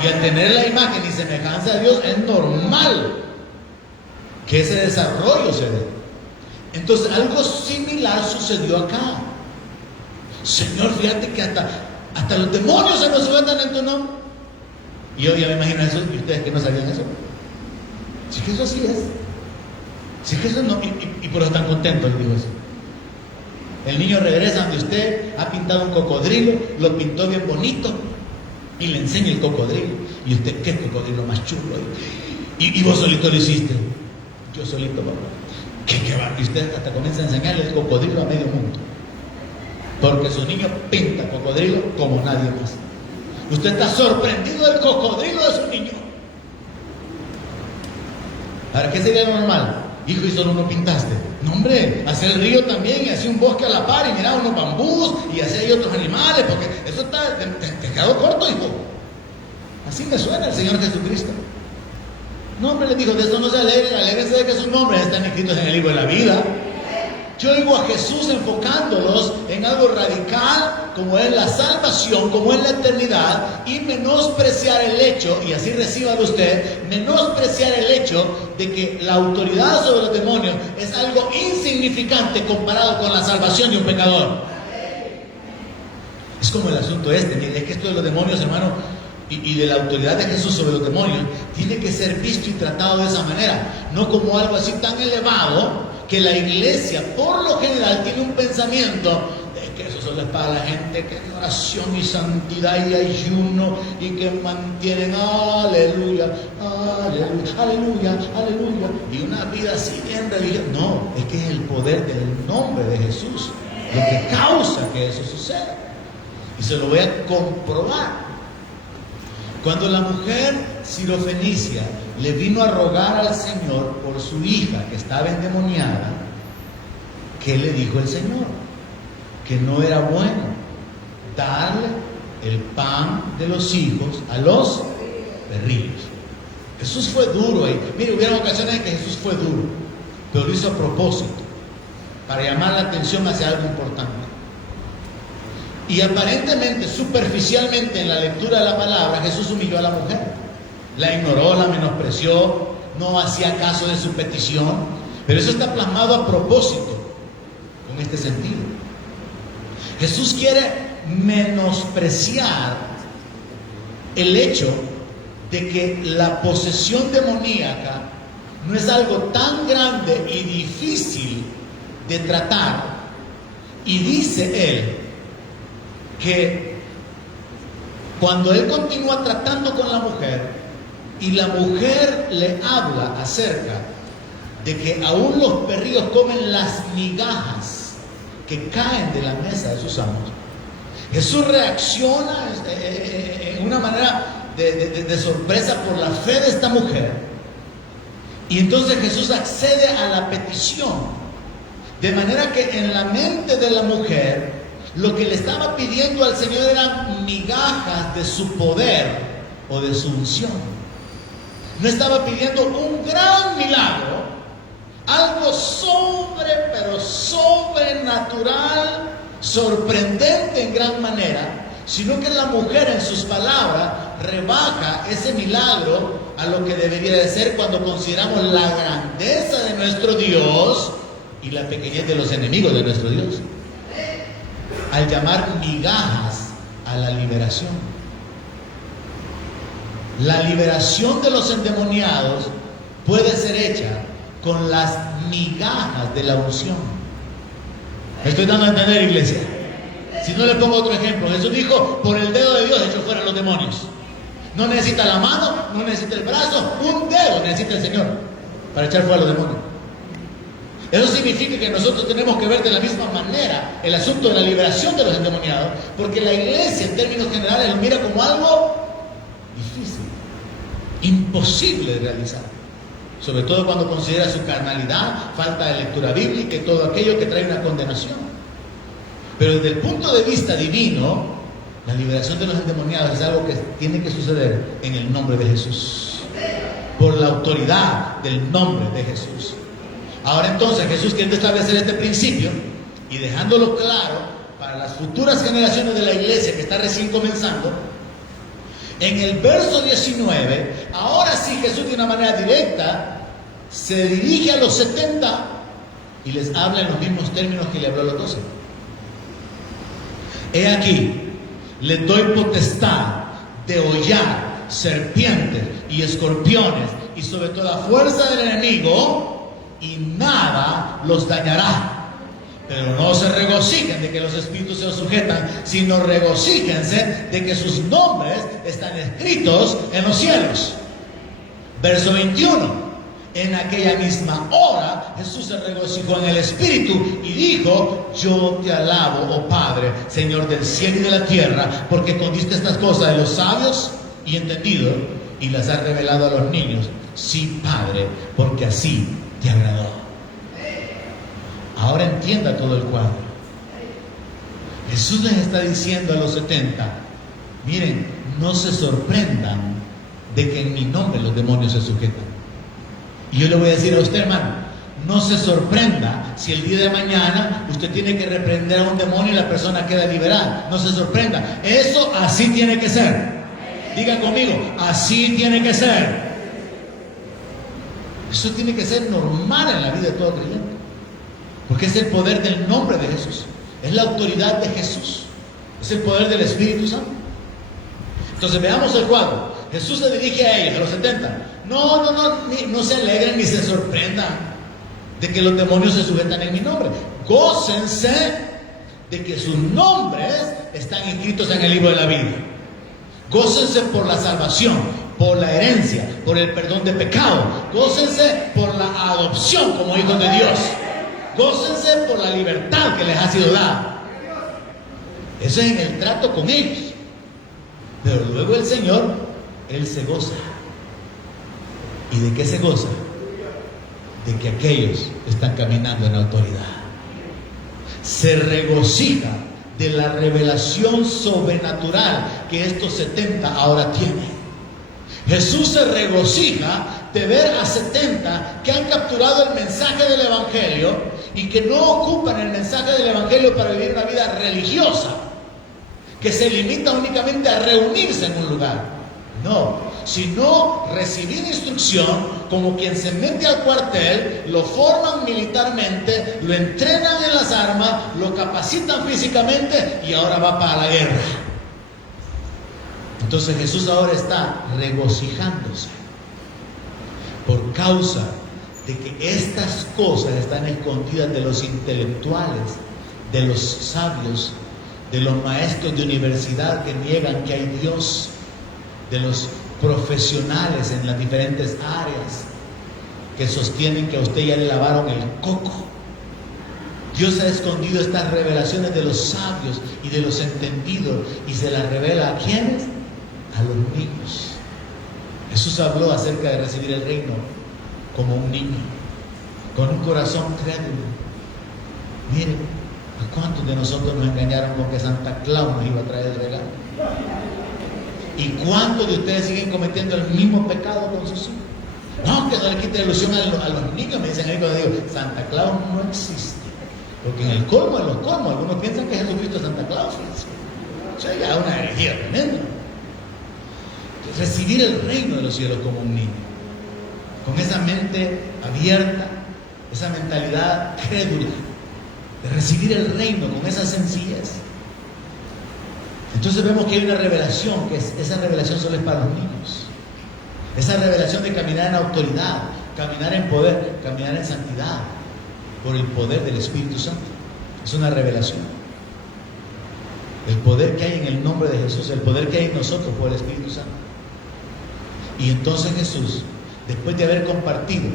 y al tener la imagen y semejanza de Dios es normal que ese desarrollo se dé. Entonces algo similar sucedió acá. Señor, fíjate que hasta los demonios se nos sueltan en tu nombre. Y yo ya me imagino eso, y ustedes que no sabían eso. Sí que eso así es. Sí que eso no, y por eso están contentos, digo eso. El niño regresa donde usted ha pintado un cocodrilo, lo pintó bien bonito, y le enseña el cocodrilo. Y usted, ¿qué cocodrilo más chulo? Y vos solito lo hiciste. Yo solito, papá. ¿Qué va? Y usted hasta comienza a enseñarle el cocodrilo a medio mundo. Porque su niño pinta cocodrilo como nadie más. Usted está sorprendido del cocodrilo de su niño. Ahora, ¿qué sería normal? Hijo, y solo no pintaste. No, hombre, hacer el río también, y hacer un bosque a la par, y mirar unos bambús, y hacer ahí otros animales, porque eso está, te quedó corto, hijo. Así me suena el Señor Jesucristo. No, hombre, le dijo, de eso no se alegren, alégrense de que sus nombres están escritos en el libro de la vida. Yo oigo a Jesús enfocándolos en algo radical, como es la salvación, como es la eternidad, y menospreciar el hecho, y así recíbalo usted, menospreciar el hecho de que la autoridad sobre los demonios es algo insignificante comparado con la salvación de un pecador. Es como el asunto es que esto de los demonios, hermano, y de la autoridad de Jesús sobre los demonios, tiene que ser visto y tratado de esa manera, no como algo así tan elevado, que la iglesia por lo general tiene un pensamiento de que eso solo es para la gente que tiene oración y santidad y ayuno y que mantienen aleluya, aleluya, aleluya, aleluya, y una vida así bien religiosa. No, es que es el poder del nombre de Jesús lo que causa que eso suceda, y se lo voy a comprobar. Cuando la mujer sirofenicia le vino a rogar al Señor por su hija que estaba endemoniada, ¿qué le dijo el Señor? Que no era bueno darle el pan de los hijos a los perrillos. Jesús fue duro ahí. Mire, hubieron ocasiones en que Jesús fue duro, pero lo hizo a propósito, para llamar la atención hacia algo importante. Y aparentemente, superficialmente en la lectura de la palabra, Jesús humilló a la mujer. La ignoró, la menospreció, no hacía caso de su petición. Pero eso está plasmado a propósito, con este sentido. Jesús quiere menospreciar el hecho de que la posesión demoníaca no es algo tan grande y difícil de tratar. Y dice él que cuando él continúa tratando con la mujer y la mujer le habla acerca de que aún los perrillos comen las migajas que caen de la mesa de sus amos, Jesús reacciona en una manera de sorpresa por la fe de esta mujer, y entonces Jesús accede a la petición, de manera que en la mente de la mujer lo que le estaba pidiendo al Señor eran migajas de su poder o de su unción. No estaba pidiendo un gran milagro, algo pero sobrenatural, sorprendente en gran manera, sino que la mujer en sus palabras rebaja ese milagro a lo que debería de ser cuando consideramos la grandeza de nuestro Dios y la pequeñez de los enemigos de nuestro Dios. al llamar migajas a la liberación. La liberación de los endemoniados puede ser hecha con las migajas de la unción. ¿Me estoy dando a entender, iglesia? Si no, le pongo otro ejemplo. Jesús dijo: por el dedo de Dios echó fuera los demonios. No necesita la mano, no necesita el brazo, un dedo necesita el Señor para echar fuera los demonios. Eso significa que nosotros tenemos que ver de la misma manera el asunto de la liberación de los endemoniados, porque la iglesia en términos generales lo mira como algo difícil, imposible de realizar, sobre todo cuando considera su carnalidad, falta de lectura bíblica y todo aquello que trae una condenación. Pero desde el punto de vista divino, la liberación de los endemoniados es algo que tiene que suceder en el nombre de Jesús, por la autoridad del nombre de Jesús. Ahora entonces Jesús quiere establecer este principio y dejándolo claro para las futuras generaciones de la iglesia que está recién comenzando. En el verso 19, ahora sí Jesús de una manera directa se dirige a los 70 y les habla en los mismos términos que le habló a los 12. He aquí, les doy potestad de hollar serpientes y escorpiones y sobre toda fuerza del enemigo, y nada los dañará. Pero no se regocijen de que los espíritus se os sujetan, sino regocíjense de que sus nombres están escritos en los cielos. Verso 21. En aquella misma hora Jesús se regocijó en el Espíritu y dijo: yo te alabo, oh Padre, Señor del cielo y de la tierra, porque escondiste estas cosas de los sabios y entendidos y las has revelado a los niños. Sí, Padre, porque así te agradó. Ahora entienda todo el cuadro. Jesús les está diciendo a los 70: miren, no se sorprendan de que en mi nombre los demonios se sujetan. Y yo le voy a decir a usted, hermano, no se sorprenda si el día de mañana usted tiene que reprender a un demonio y la persona queda liberada. No se sorprenda. Eso así tiene que ser. Digan conmigo: así tiene que ser. Eso tiene que ser normal en la vida de todo creyente, porque es el poder del nombre de Jesús, es la autoridad de Jesús, es el poder del Espíritu Santo. Entonces veamos el cuadro. Jesús se dirige a ellos, a los 70. No se alegren ni se sorprendan de que los demonios se sujetan en mi nombre. Gócense de que sus nombres están inscritos en el libro de la vida. Gócense por la salvación, por la herencia, por el perdón de pecado. Gócense por la adopción como hijos de Dios. Gócense por la libertad que les ha sido dada. Eso es en el trato con ellos. Pero luego el Señor, Él se goza. ¿Y de qué se goza? De que aquellos están caminando en autoridad. Se regocija de la revelación sobrenatural que estos 70 ahora tienen. Jesús se regocija de ver a 70 que han capturado el mensaje del Evangelio y que no ocupan el mensaje del Evangelio para vivir una vida religiosa, que se limita únicamente a reunirse en un lugar. No, sino recibir instrucción como quien se mete al cuartel, lo forman militarmente, lo entrenan en las armas, lo capacitan físicamente y ahora va para la guerra. Entonces Jesús ahora está regocijándose por causa de que estas cosas están escondidas de los intelectuales, de los sabios, de los maestros de universidad que niegan que hay Dios, de los profesionales en las diferentes áreas que sostienen que a usted ya le lavaron el coco. Dios ha escondido estas revelaciones de los sabios y de los entendidos y se las revela ¿a quiénes? A los niños. Jesús habló acerca de recibir el reino como un niño, con un corazón crédulo. Miren, ¿a cuántos de nosotros nos engañaron con que Santa Claus nos iba a traer el regalo? ¿Y cuántos de ustedes siguen cometiendo el mismo pecado con sus hijos? No, que no le quite la ilusión a los niños. Me dicen a mí cuando digo, Santa Claus no existe. Porque en el colmo de los colmos, algunos piensan que Jesucristo es Santa Claus. O sea, ya es una herejía tremenda. Recibir el reino de los cielos como un niño, con esa mente abierta, esa mentalidad crédula, de recibir el reino con esa sencillez. Entonces vemos que hay una revelación, esa revelación solo es para los niños. Esa revelación de caminar en autoridad, caminar en poder, caminar en santidad, por el poder del Espíritu Santo. Es una revelación. El poder que hay en el nombre de Jesús, el poder que hay en nosotros por el Espíritu Santo. Y entonces Jesús, después de haber compartido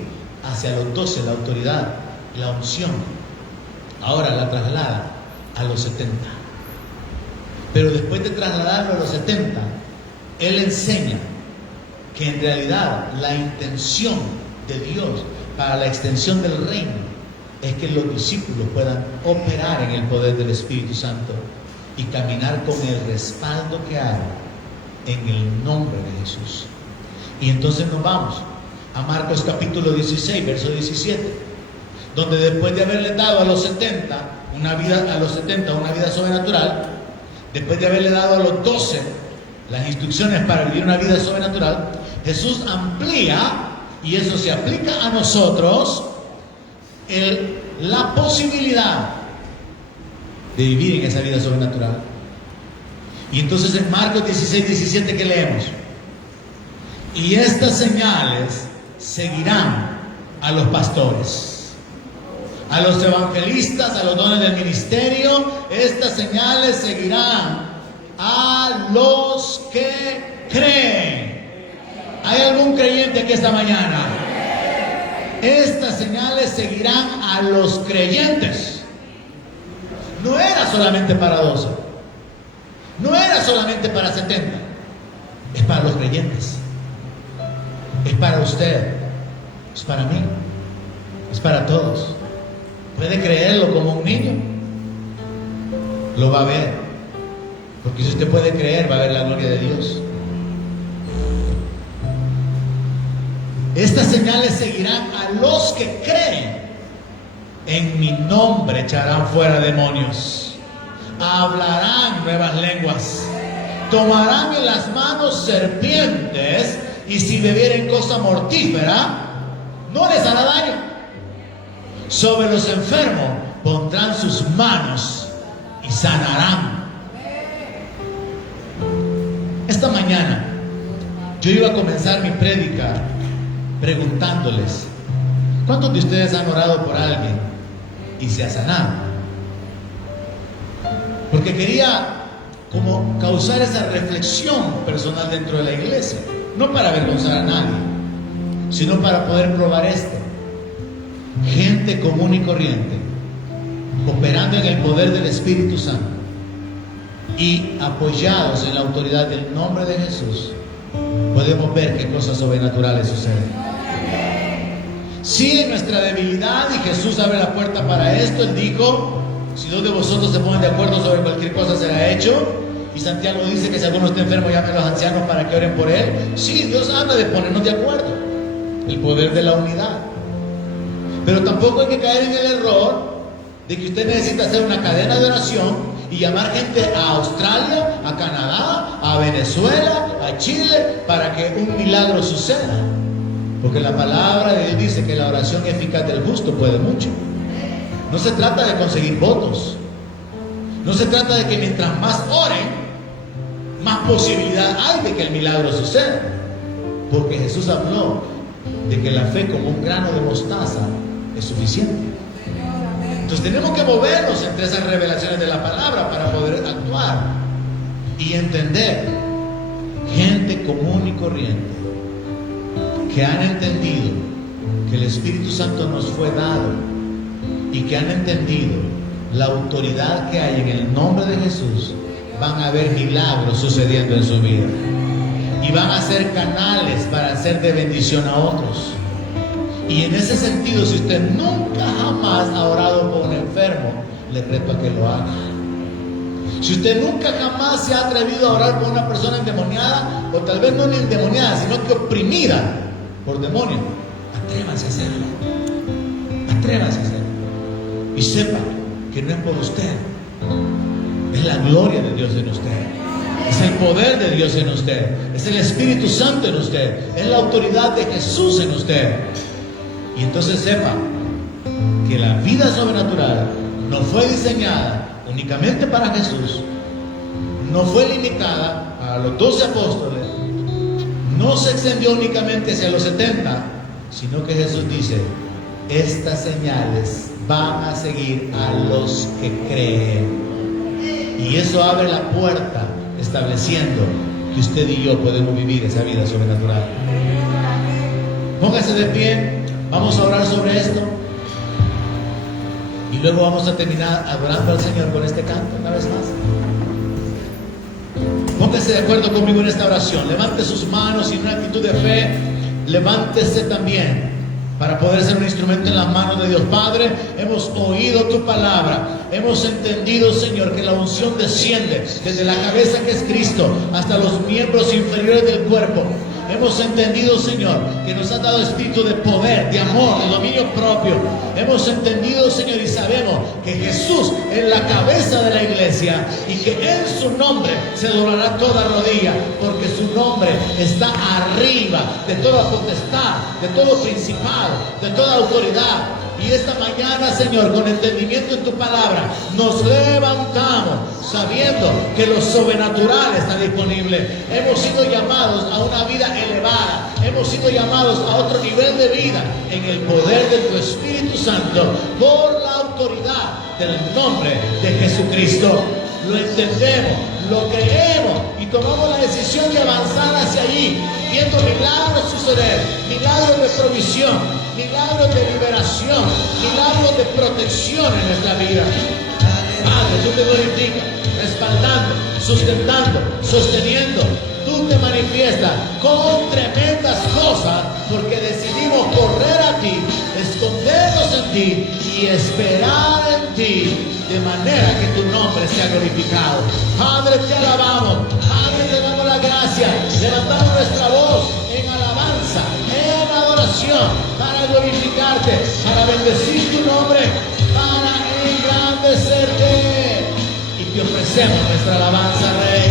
hacia los 12 la autoridad, la unción, ahora la traslada a los 70. Pero después de trasladarlo a los 70, Él enseña que en realidad la intención de Dios para la extensión del reino es que los discípulos puedan operar en el poder del Espíritu Santo y caminar con el respaldo que hay en el nombre de Jesús. Y entonces nos vamos a Marcos capítulo 16, verso 17, donde después de haberle dado a los 70 una vida sobrenatural, después de haberle dado a los 12 las instrucciones para vivir una vida sobrenatural, Jesús amplía, y eso se aplica a nosotros, la posibilidad de vivir en esa vida sobrenatural. Y entonces en Marcos 16, 17, ¿qué leemos? Y estas señales seguirán a los pastores, a los evangelistas, a los dones del ministerio. Estas señales seguirán a los que creen. ¿Hay algún creyente aquí esta mañana? Estas señales seguirán a los creyentes. No era solamente para 12, no era solamente para 70, es para los creyentes, es para usted, es para mí, es para todos. Puede creerlo como un niño, lo va a ver, porque si usted puede creer, va a ver la gloria de Dios. Estas señales seguirán a los que creen. En mi nombre echarán fuera demonios, hablarán nuevas lenguas, tomarán en las manos serpientes, y si bebieren cosa mortífera, no les hará daño. Sobre los enfermos pondrán sus manos y sanarán. Esta mañana yo iba a comenzar mi prédica preguntándoles: ¿cuántos de ustedes han orado por alguien y se ha sanado? Porque quería como causar esa reflexión personal dentro de la iglesia, no para avergonzar a nadie, sino para poder probar esto. Gente común y corriente, operando en el poder del Espíritu Santo y apoyados en la autoridad del nombre de Jesús, podemos ver qué cosas sobrenaturales suceden. Sí, en nuestra debilidad, y Jesús abre la puerta para esto. Él dijo: si dos de vosotros se ponen de acuerdo sobre cualquier cosa, será hecho. Y Santiago dice que si alguno está enfermo, llame a los ancianos para que oren por él. Sí, Dios habla de ponernos de acuerdo, el poder de la unidad. Pero tampoco hay que caer en el error de que usted necesita hacer una cadena de oración y llamar gente a Australia, a Canadá, a Venezuela, a Chile, para que un milagro suceda. Porque la palabra de Dios dice que la oración eficaz del justo puede mucho. No se trata de conseguir votos. No se trata de que mientras más oren, más posibilidad hay de que el milagro suceda. Porque Jesús habló de que la fe como un grano de mostaza es suficiente. Entonces tenemos que movernos entre esas revelaciones de la palabra para poder actuar y entender. Gente común y corriente que han entendido que el Espíritu Santo nos fue dado y que han entendido la autoridad que hay en el nombre de Jesús, van a ver milagros sucediendo en su vida y van a ser canales para hacer de bendición a otros. Y en ese sentido, si usted nunca jamás ha orado por un enfermo, le reto a que lo haga. Si usted nunca jamás se ha atrevido a orar por una persona endemoniada, o tal vez no ni endemoniada, sino que oprimida por demonios, atrévase a hacerlo. Atrévase a hacerlo. Y sepa que no es por usted, es la gloria de Dios en usted, es el poder de Dios en usted, es el Espíritu Santo en usted, es la autoridad de Jesús en usted. Y entonces sepa que la vida sobrenatural no fue diseñada únicamente para Jesús, no fue limitada a los 12 apóstoles, no se extendió únicamente hacia los 70, sino que Jesús dice: estas señales van a seguir a los que creen. Y eso abre la puerta, estableciendo que usted y yo podemos vivir esa vida sobrenatural. Póngase de pie, vamos a orar sobre esto. Y luego vamos a terminar adorando al Señor con este canto una vez más. Póngase de acuerdo conmigo en esta oración. Levante sus manos y en una actitud de fe, levántese también para poder ser un instrumento en las manos de Dios. Padre, hemos oído tu palabra. Hemos entendido, Señor, que la unción desciende desde la cabeza, que es Cristo, hasta los miembros inferiores del cuerpo. Hemos entendido, Señor, que nos has dado espíritu de poder, de amor, de dominio propio. Hemos entendido, Señor, y sabemos que Jesús es la cabeza de la iglesia y que en su nombre se doblará toda rodilla, porque su nombre está arriba de toda potestad, de todo principado, de toda autoridad. Y esta mañana, Señor, con entendimiento en tu palabra, nos levantamos sabiendo que lo sobrenatural está disponible. Hemos sido llamados a una vida elevada. Hemos sido llamados a otro nivel de vida en el poder de tu Espíritu Santo, por la autoridad del nombre de Jesucristo. Lo entendemos, lo creemos y tomamos la decisión de avanzar hacia allí, viendo milagros suceder, milagros de provisión, milagros de liberación, milagros de protección en nuestra vida. Padre, tú te glorificas, respaldando, sustentando, sosteniendo. Tú te manifiestas con tremendas cosas, porque decidimos correr a ti, escondernos en ti y esperar en ti, de manera que tu nombre sea glorificado. Padre, te alabamos. Padre, te damos la gracia. Levantamos nuestra voz en alabanza, en adoración, para glorificarte, para bendecir tu nombre, para engrandecerte. Y te ofrecemos nuestra alabanza, Rey.